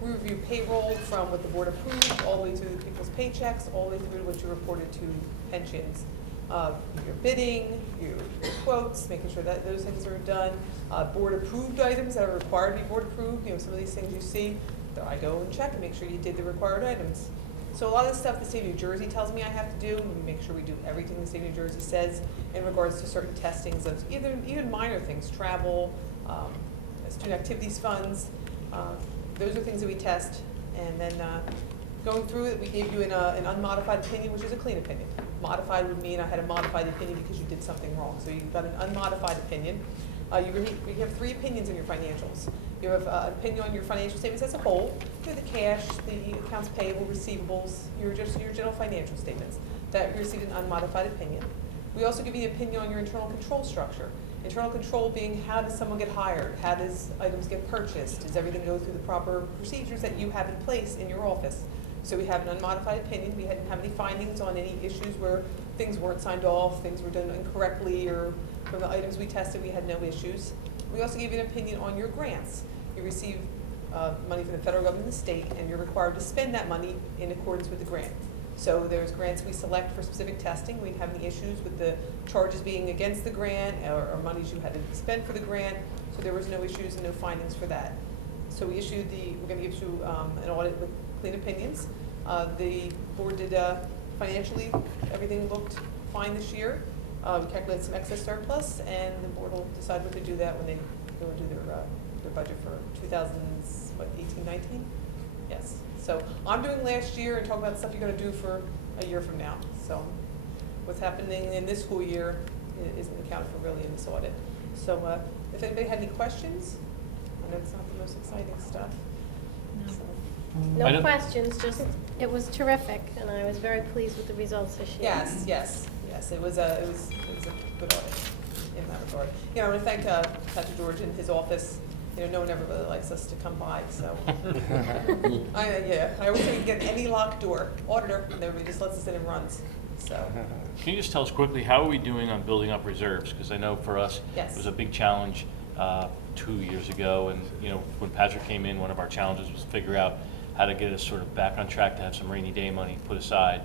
We review payroll from what the board approved, all the way through people's paychecks, all the way through what you reported to pensions. Your bidding, your quotes, making sure that those things are done. Board approved items that are required to be board approved, some of these things you see, I go and check and make sure you did the required items. So a lot of the stuff the state of New Jersey tells me I have to do, and we make sure we do everything the state of New Jersey says in regards to certain testings of even minor things, travel, student activities funds. Those are things that we test, and then going through it, we gave you an unmodified opinion, which is a clean opinion. Modified would mean I had a modified opinion because you did something wrong. So you've got an unmodified opinion. You have 3 opinions in your financials. You have an opinion on your financial statements as a whole, the cash, the accounts payable, receivables, your general financial statements. That you received an unmodified opinion. We also give you an opinion on your internal control structure. Internal control being how does someone get hired? How does items get purchased? Does everything go through the proper procedures that you have in place in your office? So we have an unmodified opinion. We didn't have any findings on any issues where things weren't signed off, things were done incorrectly, or from the items we tested, we had no issues. We also gave you an opinion on your grants. You receive money from the federal government and the state, and you're required to spend that money in accordance with the grant. So there's grants we select for specific testing. We didn't have any issues with the charges being against the grant or monies you had to spend for the grant. So there was no issues and no findings for that. So we issued we're going to give you an audit with clean opinions. The board did financially, everything looked fine this year. We calculated some excess surplus, and the board will decide what to do that when they go and do their budget for 2018-19. Yes. So I'm doing last year and talking about the stuff you're going to do for a year from now. So what's happening in this school year isn't accounted for really in this audit. So if anybody had any questions, I know it's not the most exciting stuff. No. So. No questions, just it was terrific, and I was very pleased with the results this year. Yes, yes, yes. It was a good audit in that regard. I want to thank Patrick George and his office. No one ever really likes us to come by, so. I always say we can get any locked door, auditor, and everybody just lets us in and runs. So. Can you just tell us quickly, how are we doing on building up reserves? Because I know for us, yes. It was a big challenge 2 years ago, and when Patrick came in, one of our challenges was to figure out how to get us sort of back on track to have some rainy day money put aside.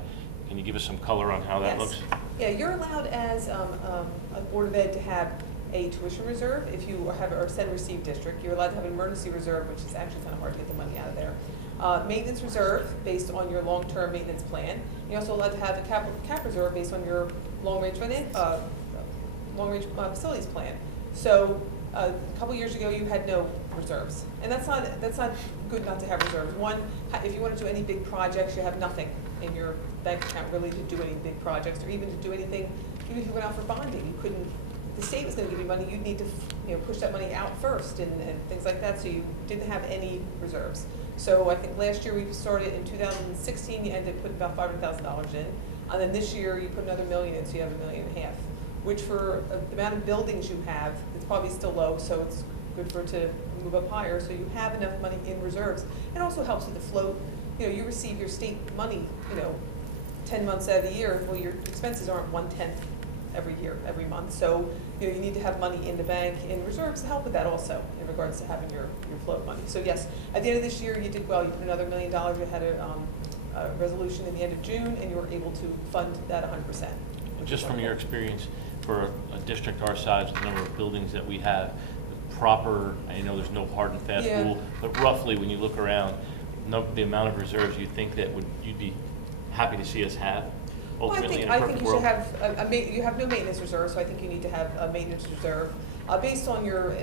Can you give us some color on how that looks? Yeah, you're allowed as a Board of Ed to have a tuition reserve if you have or send receive district. You're allowed to have an emergency reserve, which is actually kind of hard to get the money out of there. maintenance reserve based on your long-term maintenance plan. You're also allowed to have a cap reserve based on your long-range facilities plan. So a couple years ago, you had no reserves, and that's not good not to have reserves. One, if you want to do any big projects, you have nothing in your bank account really to do any big projects, or even to do anything. Even if you went out for bonding, you couldn't. The state was going to give you money. You'd need to, push that money out first and things like that. So you didn't have any reserves. So I think last year we started in 2016. You ended up putting about $500,000 in, and then this year you put another $1 million in, so you have $1.5 million. Which for the amount of buildings you have, it's probably still low, so it's good for it to move up higher, so you have enough money in reserves. It also helps with the float. You receive your state money, 10 months out of the year. Well, your expenses aren't 1/10 every month, so you need to have money in the bank in reserves to help with that also, in regards to having your float money. So yes, at the end of this year, you did well. You put another $1 million. You had a resolution in the end of June, and you were able to fund that 100%. Just from your experience, for a district our size, the number of buildings that we have, proper, I know there's no hard and fast rule, but roughly when you look around, the amount of reserves you think that you'd be happy to see us have ultimately in a perfect world? I think you should have, you have no maintenance reserve, so I think you need to have a maintenance reserve. Based on your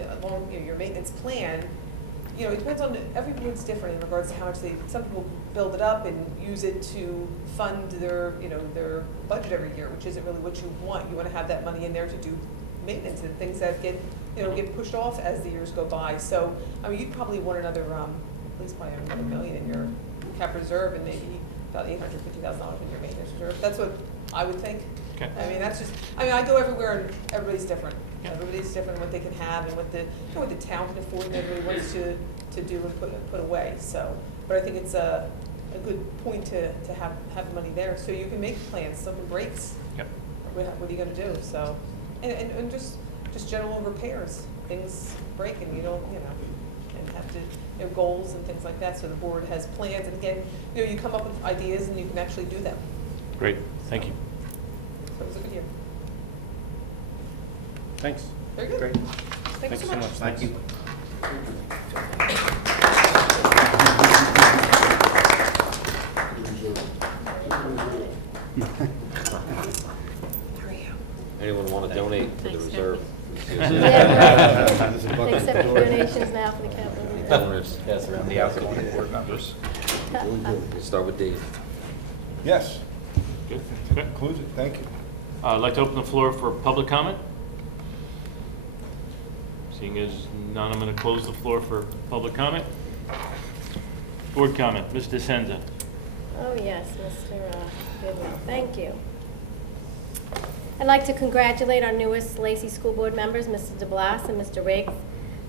maintenance plan, it depends on, every board's different in regards to how much some people build it up and use it to fund their budget every year, which isn't really what you want. You want to have that money in there to do maintenance and things that get pushed off as the years go by. So, you'd probably want another, at least probably another $1 million in your cap reserve and maybe about $850,000 in your maintenance reserve. That's what I would think. Okay. I go everywhere and everybody's different. Yeah. Everybody's different what they can have and what the town can afford and everybody wants to do and put away. So, but I think it's a good point to have the money there so you can make plans. Something breaks. Yep. What are you going to do? So, and just general repairs. Things break and you don't and have to goals and things like that. So the board has plans, and again, you come up with ideas and you can actually do them. Great. Thank you. So it was a good year. Thanks. Very good. Great. Thanks so much. Thank you. Anyone want to donate for the reserve? Accept donations now for the capital. Donors, yes, around the outgoing board members. We'll start with Dave. Yes. Good. Concludes it. Thank you. I'd like to open the floor for public comment. Seeing as none, I'm going to close the floor for public comment. Board comment, Ms. DeSenza. Oh, yes, Mr. Bidwell. Thank you. I'd like to congratulate our newest Lacey School Board members, Mr. DeBlas and Mr. Riggs.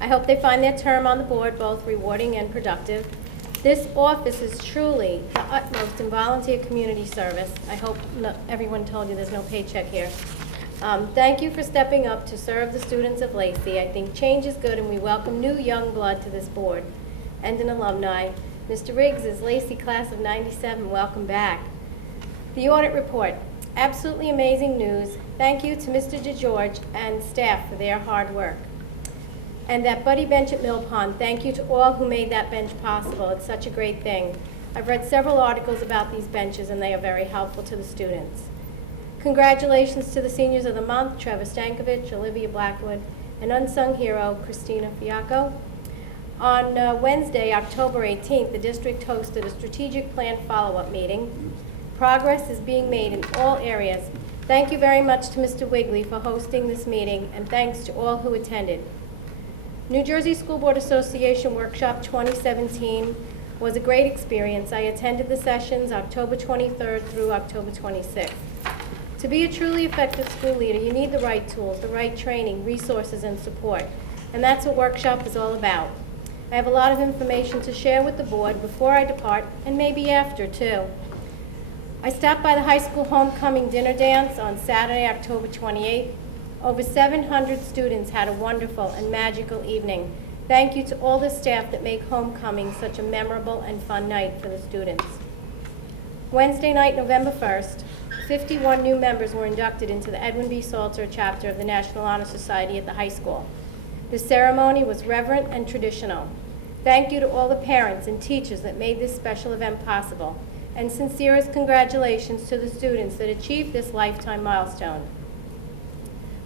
I hope they find their term on the board both rewarding and productive. This office is truly the utmost in volunteer community service. I hope everyone told you there's no paycheck here. Thank you for stepping up to serve the students of Lacey. I think change is good and we welcome new young blood to this board. And an alumni, Mr. Riggs is Lacey class of '97. Welcome back. The audit report. Absolutely amazing news. Thank you to Mr. DeGeorge and staff for their hard work. And that buddy bench at Mill Pond, thank you to all who made that bench possible. It's such a great thing. I've read several articles about these benches and they are very helpful to the students. Congratulations to the seniors of the month, Trevor Stankovich, Olivia Blackwood, and unsung hero, Christina Fiacco. On Wednesday, October 18th, the district hosted a strategic plan follow-up meeting. Progress is being made in all areas. Thank you very much to Mr. Wigley for hosting this meeting, and thanks to all who attended. New Jersey School Board Association Workshop 2017 was a great experience. I attended the sessions October 23rd through October 26th. To be a truly effective school leader, you need the right tools, the right training, resources, and support. And that's what Workshop is all about. I have a lot of information to share with the board before I depart, and maybe after, too. I stopped by the high school homecoming dinner dance on Saturday, October 28th. Over 700 students had a wonderful and magical evening. Thank you to all the staff that make homecoming such a memorable and fun night for the students. Wednesday night, November 1st, 51 new members were inducted into the Edwin B. Salter chapter of the National Honor Society at the high school. The ceremony was reverent and traditional. Thank you to all the parents and teachers that made this special event possible, and sincerest congratulations to the students that achieved this lifetime milestone.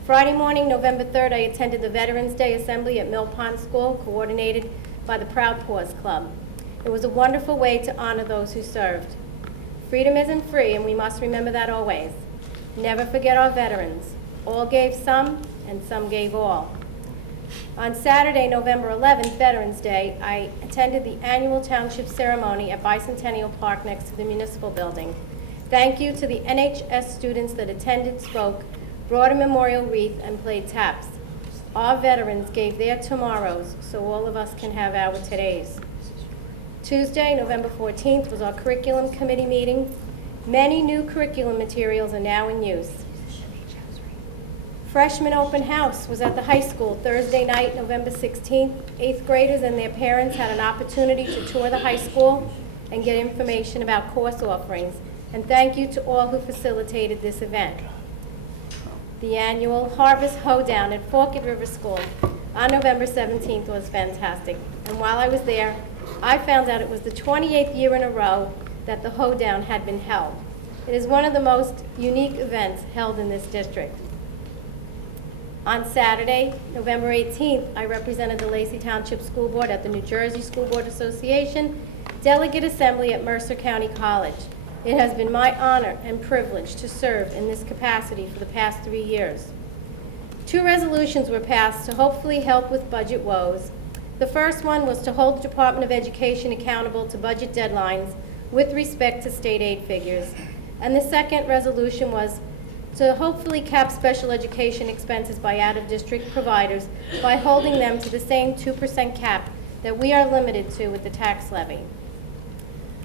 Friday morning, November 3rd, I attended the Veterans Day Assembly at Mill Pond School, coordinated by the Proud Paws Club. It was a wonderful way to honor those who served. Freedom isn't free, and we must remember that always. Never forget our veterans. All gave some, and some gave all. On Saturday, November 11th, Veterans Day, I attended the annual township ceremony at Bicentennial Park next to the municipal building. Thank you to the NHS students that attended, spoke, brought a memorial wreath, and played taps. Our veterans gave their tomorrows so all of us can have our todays. Tuesday, November 14th, was our curriculum committee meeting. Many new curriculum materials are now in use. Freshman open house was at the high school Thursday night, November 16th. 8th graders and their parents had an opportunity to tour the high school and get information about course offerings. And thank you to all who facilitated this event. The annual Harvest Hoedown at Forked River School on November 17th was fantastic. And while I was there, I found out it was the 28th year in a row that the Hoedown had been held. It is one of the most unique events held in this district. On Saturday, November 18th, I represented the Lacey Township School Board at the New Jersey School Board Association Delegate Assembly at Mercer County College. It has been my honor and privilege to serve in this capacity for the past 3 years. 2 resolutions were passed to hopefully help with budget woes. The first one was to hold the Department of Education accountable to budget deadlines with respect to state aid figures. And the second resolution was to hopefully cap special education expenses by out-of-district providers by holding them to the same 2% cap that we are limited to with the tax levy.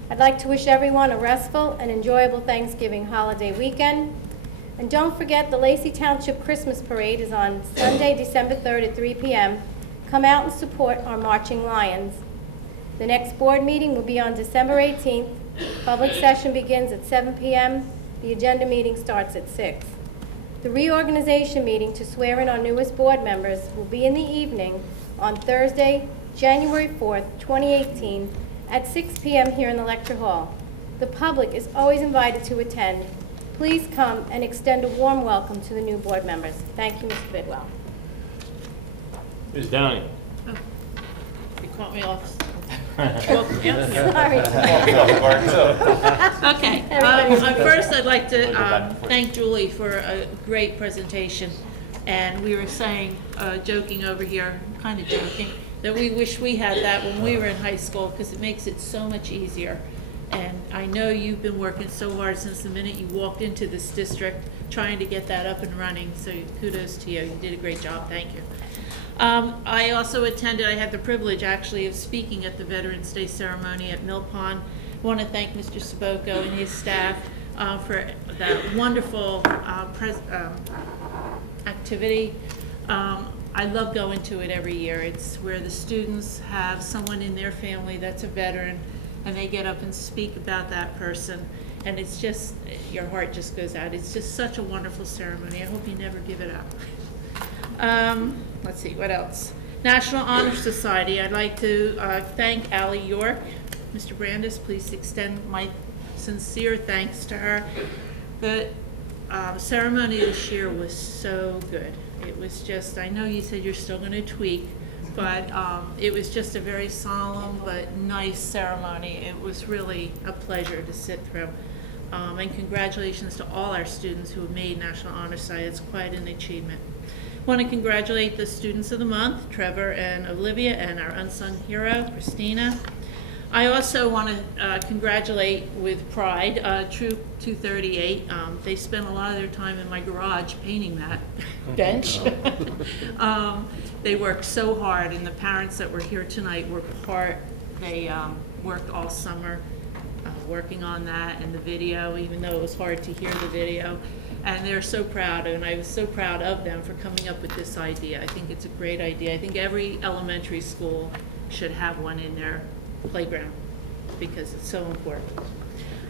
I'd like to wish everyone a restful and enjoyable Thanksgiving holiday weekend. And don't forget the Lacey Township Christmas Parade is on Sunday, December 3rd at 3 p.m. Come out and support our marching lions. The next board meeting will be on December 18th. Public session begins at 7 p.m. The agenda meeting starts at 6. The reorganization meeting to swear in our newest board members will be in the evening on Thursday, January 4th, 2018, at 6 p.m. here in the lecture hall. The public is always invited to attend. Please come and extend a warm welcome to the new board members. Thank you, Mr. Bidwell. Ms. Downey. You caught me off. Sorry. Okay. First, I'd like to thank Julie for a great presentation. And we were saying, joking over here, kind of joking, that we wish we had that when we were in high school because it makes it so much easier. And I know you've been working so hard since the minute you walked into this district trying to get that up and running. So kudos to you. You did a great job. Thank you. I also attended, I had the privilege actually of speaking at the Veterans Day ceremony at Mill Pond. I want to thank Mr. Saboko and his staff for that wonderful activity. I love going to it every year. It's where the students have someone in their family that's a veteran and they get up and speak about that person. And it's just, your heart just goes out. It's just such a wonderful ceremony. I hope you never give it up. Let's see, what else? National Honor Society. I'd like to thank Allie York. Mr. Brandis, please extend my sincere thanks to her. The ceremony this year was so good. It was just, I know you said you're still going to tweak, but it was just a very solemn but nice ceremony. It was really a pleasure to sit through. And congratulations to all our students who have made National Honor Society. It's quite an achievement. I want to congratulate the students of the month, Trevor and Olivia, and our unsung hero, Christina. I also want to congratulate with pride Troop 238. They spent a lot of their time in my garage painting that bench. They worked so hard, and the parents that were here tonight were they worked all summer working on that and the video, even though it was hard to hear the video. And they're so proud, and I was so proud of them for coming up with this idea. I think it's a great idea. I think every elementary school should have one in their playground because it's so important.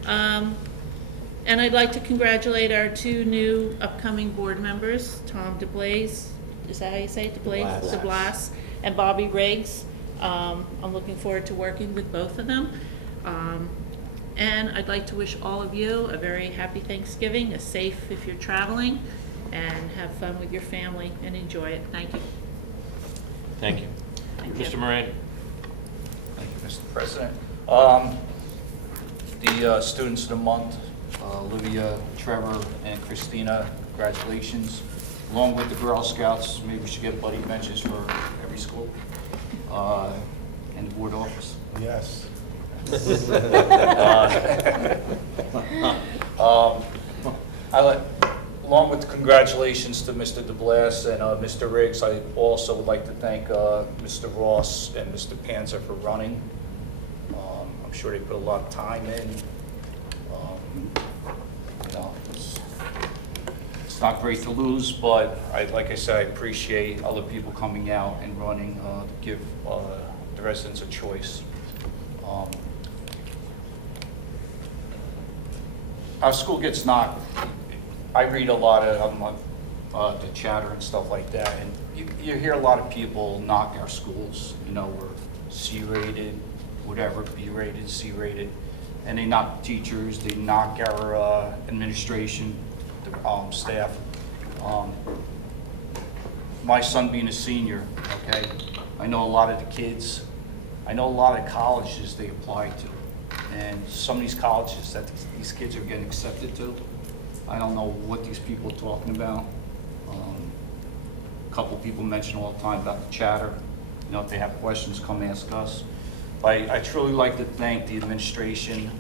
And I'd like to congratulate our 2 new upcoming board members, Tom DeBlaise, is that how you say it, DeBlaise? DeBlaise, and Bobby Riggs. I'm looking forward to working with both of them. And I'd like to wish all of you a very happy Thanksgiving, a safe if you're traveling, and have fun with your family and enjoy it. Thank you. Thank you. Mr. Moran. Thank you, Mr. President. The students of the month, Olivia, Trevor, and Christina, congratulations. Along with the Girl Scouts, maybe we should get buddy benches for every school and the board office. Yes. Along with the congratulations to Mr. DeBlas and Mr. Riggs, I also would like to thank Mr. Ross and Mr. Panza for running. I'm sure they put a lot of time in. You know, it's not great to lose, but like I said, I appreciate other people coming out and running to give the residents a choice. Our school gets knocked. I read a lot of the chatter and stuff like that, and you hear a lot of people knock our schools. You know, we're C-rated, whatever, B-rated, C-rated, and they knock teachers, they knock our administration, the staff. My son being a senior, okay, I know a lot of the kids, I know a lot of colleges they apply to, and some of these colleges that these kids are getting accepted to, I don't know what these people are talking about. A couple people mention all the time about the chatter. You know, if they have questions, come ask us. I truly like to thank the administration,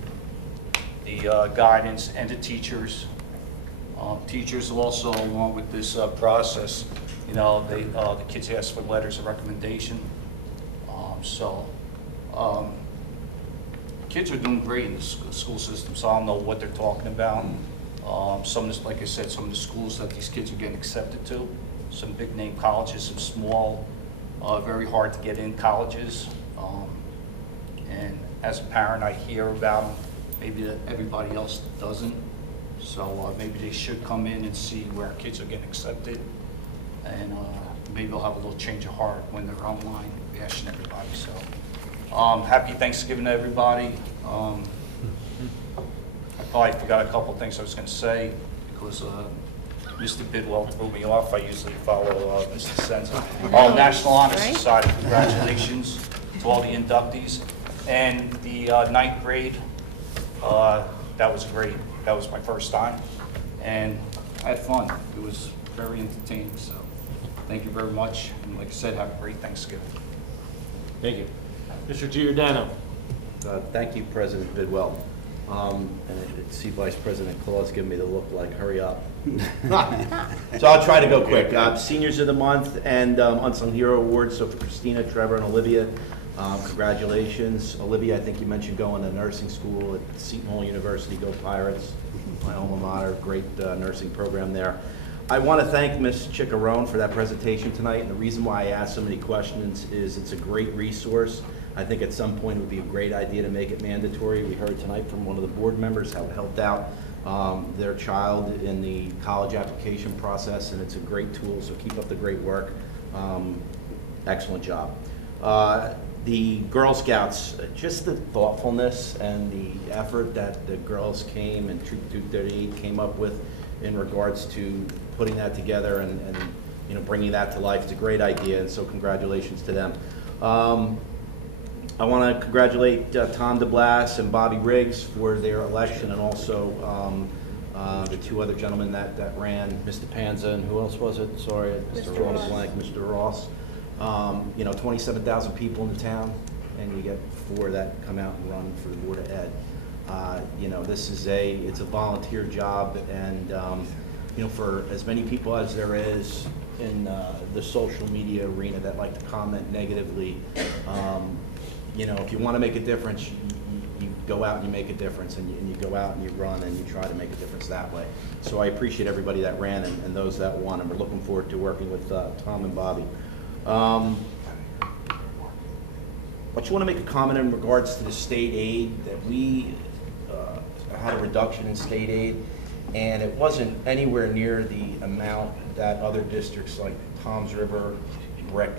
the guidance, and the teachers. Teachers also, along with this process, you know, the kids ask for letters of recommendation. Kids are doing great in the school system, so I don't know what they're talking about. Some of this, like I said, some of the schools that these kids are getting accepted to, some big name colleges, some small, very hard to get in colleges. And as a parent, I hear about them, maybe that everybody else doesn't. So maybe they should come in and see where our kids are getting accepted. And maybe they'll have a little change of heart when they're online bashing everybody. So happy Thanksgiving to everybody. I probably forgot a couple things I was going to say because Mr. Bidwell threw me off. I usually follow Mr. Senza. National Honor Society, congratulations to all the inductees. And the 9th grade, that was great. That was my first time. And I had fun. It was very entertaining. So thank you very much. And like I said, have a great Thanksgiving. Thank you. Mr. Giordano. Thank you, President Bidwell. And I see Vice President Claus giving me the look like, hurry up. So I'll try to go quick. Seniors of the Month and Unsung Hero Awards. So for Christina, Trevor, and Olivia, congratulations. Olivia, I think you mentioned going to nursing school at Seton Hall University. Go Pirates, my alma mater. Great nursing program there. I want to thank Ms. Chiccarone for that presentation tonight. And the reason why I asked so many questions is it's a great resource. I think at some point it would be a great idea to make it mandatory. We heard tonight from one of the board members how it helped out their child in the college application process, and it's a great tool, so keep up the great work. Excellent job. The Girl Scouts, just the thoughtfulness and the effort that the girls came and Troop 238 came up with in regards to putting that together and you know, bringing that to life. It's a great idea, and so congratulations to them. I want to congratulate Tom DeBlas and Bobby Riggs for their election, and also the two other gentlemen that ran, Mr. Panza, and who else was it? Sorry, Mr. Ross. Blank, Mr. Ross. You know, 27,000 people in the town, and you get 4 that come out and run for the Board of Ed. You know, this is it's a volunteer job, and you know, for as many people as there is in the social media arena that like to comment negatively, you know, if you want to make a difference, you go out and you make a difference, and you go out and you run and you try to make a difference that way. So I appreciate everybody that ran and those that won, and we're looking forward to working with Tom and Bobby. I just want to make a comment in regards to the state aid, that we had a reduction in state aid, and it wasn't anywhere near the amount that other districts like Toms River, Brick,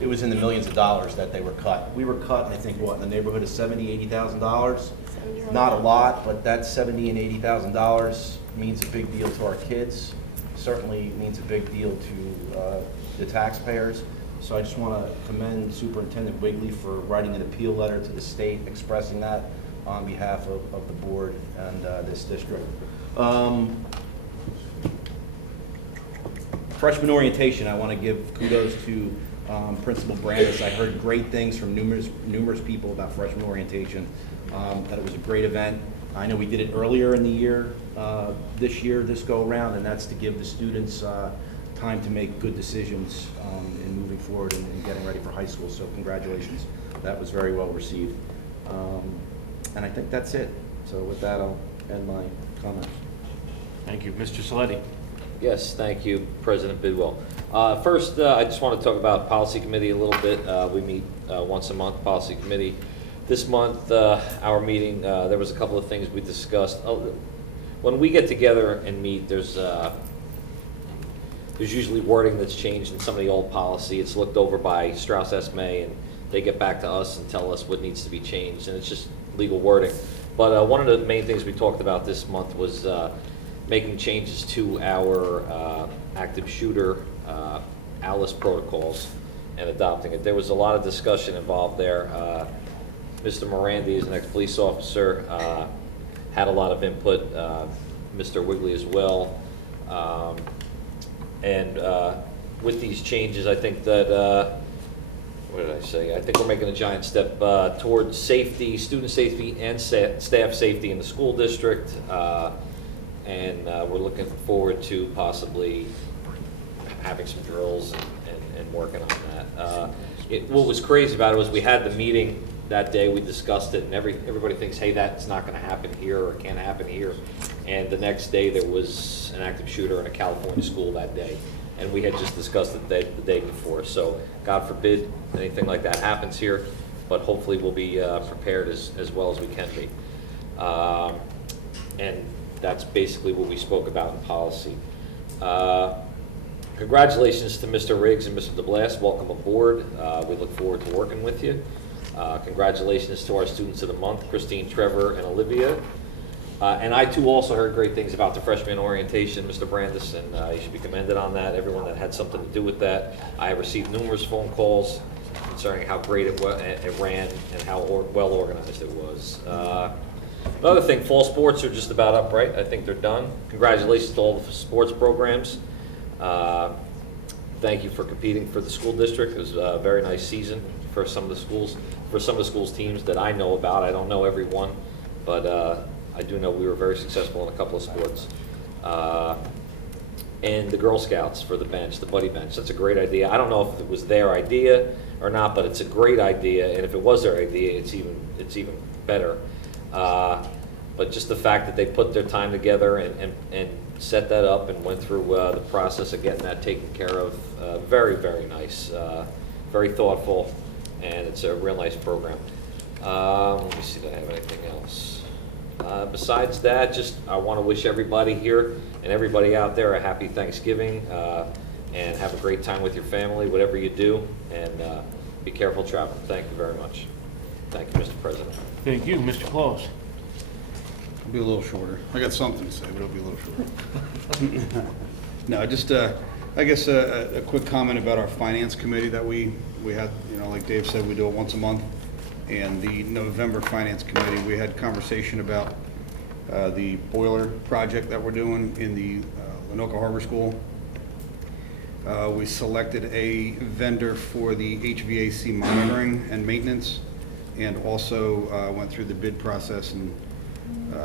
it was in the millions of dollars that they were cut. We were cut, I think, what, in the neighborhood of $70,000, $80,000? Not a lot, but that $70,000 and $80,000 means a big deal to our kids. Certainly means a big deal to the taxpayers. So I just want to commend Superintendent Wigley for writing an appeal letter to the state expressing that on behalf of the board and this district. Freshman orientation, I want to give kudos to Principal Brandis. I heard great things from numerous people about freshman orientation, that it was a great event. I know we did it earlier in the year, this go around, and that's to give the students time to make good decisions in moving forward and getting ready for high school. So congratulations. That was very well received. And I think that's it. So with that, I'll end my comments. Thank you. Mr. Saletti. Yes, thank you, President Bidwell. First, I just want to talk about Policy Committee a little bit. We meet once a month, Policy Committee. This month, our meeting, there was a couple of things we discussed. When we get together and meet, there's usually wording that's changed in some of the old policy. It's looked over by Strauss Esme, and they get back to us and tell us what needs to be changed, and it's just legal wording. But one of the main things we talked about this month was making changes to our active shooter ALIS protocols and adopting it. There was a lot of discussion involved there. Mr. Morandi is an ex-police officer, had a lot of input, Mr. Wigley as well. And with these changes, I think that, what did I say? I think we're making a giant step towards safety, student safety and staff safety in the school district. And we're looking forward to possibly having some drills and working on that. What was crazy about it was we had the meeting that day, we discussed it, and everybody thinks, hey, that's not going to happen here or can't happen here. And the next day there was an active shooter in a California school that day, and we had just discussed it the day before. So God forbid anything like that happens here, but hopefully we'll be prepared as well as we can be. And that's basically what we spoke about in policy. Congratulations to Mr. Riggs and Mr. DeBlas. Welcome aboard. We look forward to working with you. Congratulations to our students of the month, Christine, Trevor, and Olivia. And I too also heard great things about the freshman orientation, Mr. Brandis, and you should be commended on that, everyone that had something to do with that. I received numerous phone calls concerning how great it ran and how well organized it was. Another thing, fall sports are just about up, right? I think they're done. Congratulations to all the sports programs. Thank you for competing for the school district. It was a very nice season for some of the schools teams that I know about. I don't know every one, but I do know we were very successful in a couple of sports. And the Girl Scouts for the bench, the buddy bench. That's a great idea. I don't know if it was their idea or not, but it's a great idea. And if it was their idea, it's even better. But just the fact that they put their time together and set that up and went through the process of getting that taken care of, very, very nice, very thoughtful, and it's a real nice program. Let me see if I have anything else. Besides that, just I want to wish everybody here and everybody out there a happy Thanksgiving, and have a great time with your family, whatever you do, and be careful traveling. Thank you very much. Thank you, Mr. President. Thank you. Mr. Claus. It'll be a little shorter. I got something to say, but it'll be a little shorter. No, just I guess a quick comment about our finance committee that we had. You know, like Dave said, we do it once a month. And the November finance committee, we had conversation about the boiler project that we're doing in the Lenoka Harbor School. We selected a vendor for the HVAC monitoring and maintenance, and also went through the bid process and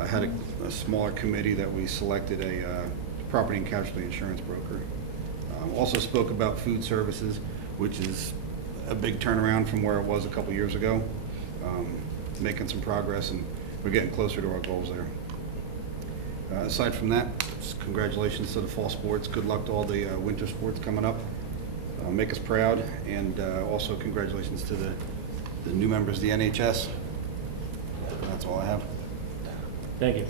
had a smaller committee that we selected a property and casualty insurance broker. Also spoke about food services, which is a big turnaround from where it was a couple years ago. Making some progress, and we're getting closer to our goals there. Aside from that, just congratulations to the fall sports. Good luck to all the winter sports coming up. Make us proud, and also congratulations to the new members of the NHS. That's all I have. Thank you.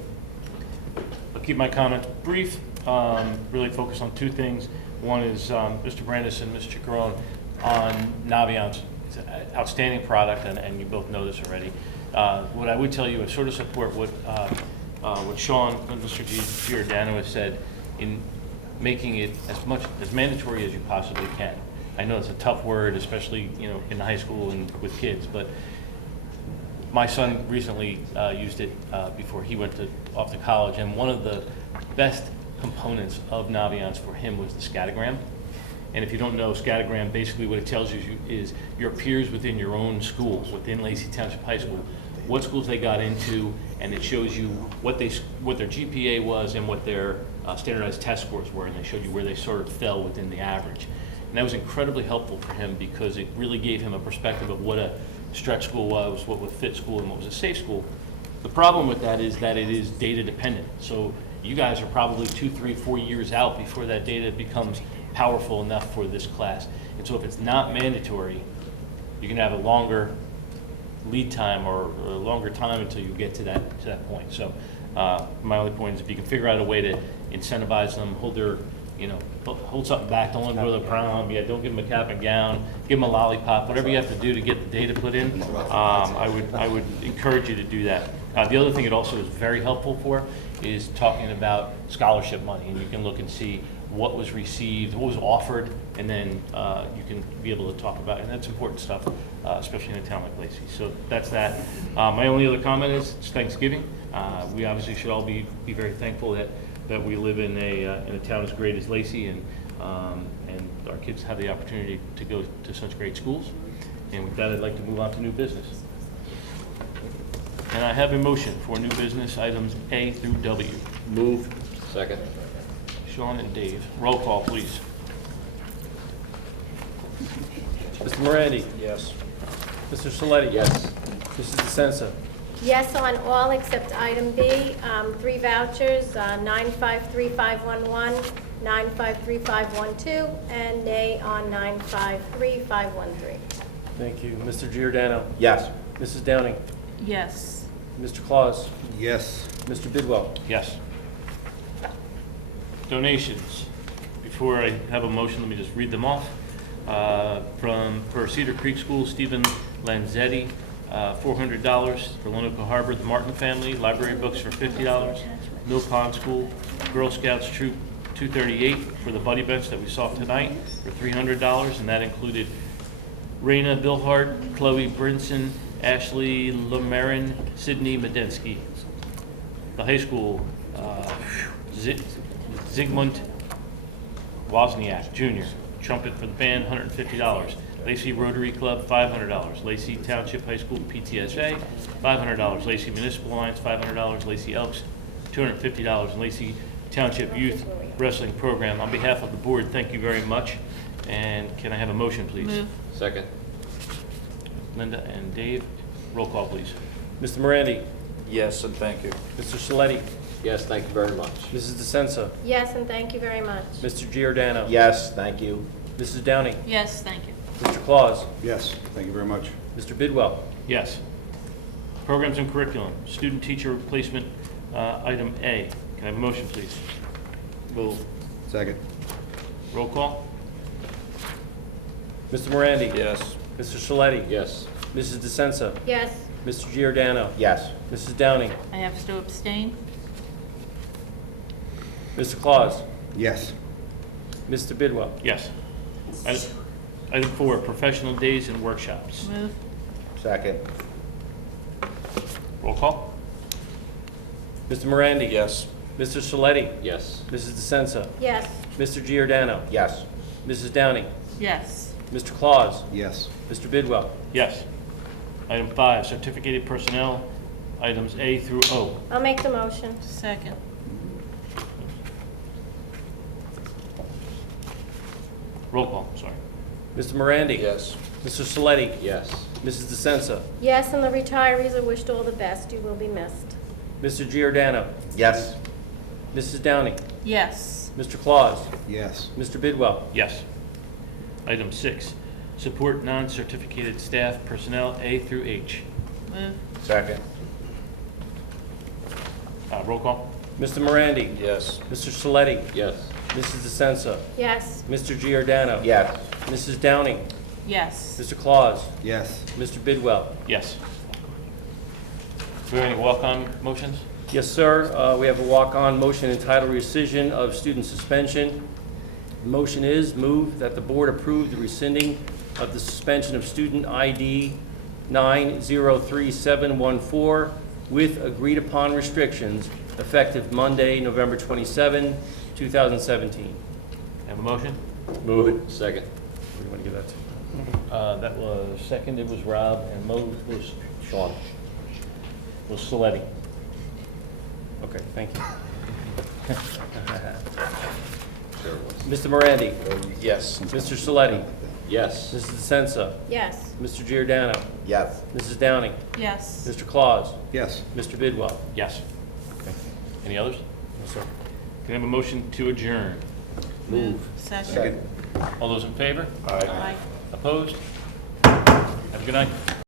I'll keep my comments brief, really focus on two things. One is Mr. Brandis and Ms. Chiccarone. on Naviance. It's an outstanding product, and you both know this already. What I would tell you is sort of support what Sean and Mr. Giordano has said in making it as mandatory as you possibly can. I know it's a tough word, especially in high school and with kids, but my son recently used it before he went off to college, and one of the best components of Naviance for him was the scattergram. And if you don't know scattergram, basically what it tells you is your peers within your own schools, within Lacey Township High School, what schools they got into, and it shows you what their GPA was and what their standardized test scores were, and they showed you where they sort of fell within the average. And that was incredibly helpful for him because it really gave him a perspective of what a stretch school was, what was a fit school, and what was a safe school. The problem with that is that it is data dependent. So you guys are probably 2, 3, 4 years out before that data becomes powerful enough for this class. And so if it's not mandatory, you can have a longer lead time or a longer time until you get to that point. So my only point is if you can figure out a way to incentivize them, hold something back, don't let them go to the prom, don't give them a cap and gown, give them a lollipop, whatever you have to do to get the data put in, I would encourage you to do that. The other thing it also is very helpful for is talking about scholarship money, and you can look and see what was received, what was offered, and then you can be able to talk about it, and that's important stuff, especially in a town like Lacey. So that's that. My only other comment is it's Thanksgiving. We obviously should all be very thankful that we live in a town as great as Lacey, and our kids have the opportunity to go to such great schools. And with that, I'd like to move on to new business. And I have a motion for new business items A through W. Move. Second. Sean and Dave. Roll call, please. Mr. Morandi? Yes. Mr. Saletti? Yes. Mrs. DeSenza? Yes on all except item B, 3 vouchers, 953511, 953512, and nay on 953513. Thank you. Mr. Giordano? Yes. Mrs. Downing? Yes. Mr. Claus? Yes. Mr. Bidwell? Yes. Donations. Before I have a motion, let me just read them off. For Cedar Creek School, Stephen Lanzetti, $400. For Lenoka Harbor, the Martin family, library books for $50. Mill Pond School, Girl Scouts Troop 238 for the buddy bench that we saw tonight for $300, and that included Raina Billhart, Chloe Brinson, Ashley Lemarin, Sydney Medensky. The high school, Zygmunt Wozniak Jr., trumpet for the band, $150. Lacey Rotary Club, $500. Lacey Township High School PTSA, $500. Lacey Municipal Alliance, $500. Lacey Elks, $250. And Lacey Township Youth Wrestling Program. On behalf of the board, thank you very much. And can I have a motion, please? Move. Second. Linda and Dave, roll call, please. Mr. Morandi? Yes, and thank you. Mr. Saletti? Yes, thank you very much. Mrs. DeSenza? Yes, and thank you very much. Mr. Giordano? Yes, thank you. Mrs. Downing? Yes, thank you. Mr. Claus? Yes, thank you very much. Mr. Bidwell? Yes. Programs and curriculum, student teacher replacement, item A. Can I have a motion, please? Move. Second. Roll call? Mr. Morandi? Yes. Mr. Saletti? Yes. Mrs. DeSenza? Yes, Mr. Giordano? Yes. Mrs. Downing? I have to abstain. Mr. Claus? Yes. Mr. Bidwell? Yes. Item 4, professional days and workshops. Move. Second. Roll call? Mr. Morandi? Yes. Mr. Saletti? Yes. Mrs. DeSenza? yes, Mr. Giordano? Yes. Mrs. Downing? Yes. Mr. Claus? Yes. Mr. Bidwell? Yes. Item 5, certificated personnel, items A through O. I'll make the motion. Second. Roll call, sorry. Mr. Morandi? Yes. Mr. Saletti? Yes. Mrs. DeSenza? Yes, and the retirees are wished all the best. You will be missed. Mr. Giordano? Yes. Mrs. Downing? Yes. Mr. Claus? Yes. Mr. Bidwell? Yes. Item 6, support non-certificated staff personnel A through H. Move. Second. Roll call? Mr. Morandi? Yes. Mr. Saletti? Yes. Mrs. DeSenza? Yes, Mr. Giordano? Yes. Mrs. Downing? Yes. Mr. Claus. Yes. Mr. Bidwell. Yes. Do we have any walk-on motions? Yes, sir. We have a walk-on motion entitled Rescission of Student Suspension. The motion is move that the board approve the rescinding of the suspension of student ID 903714 with agreed-upon restrictions effective Monday, November 27, 2017. Have a motion? Move it. Second. Who do you want to give that to? That was second, it was Rob, and Mo was Sean. Was Saletti. Okay, thank you. Mr. Morandi. Yes. Mr. Saletti. Yes. Mrs. DeSenza. Yes. Mr. Giordano. Yes. Mrs. Downing. Yes. Mr. Claus. Yes. Mr. Bidwell. Yes. Any others? No, sir. Can I have a motion to adjourn? Move. Second. All those in favor? Aye. Opposed? Have a good night.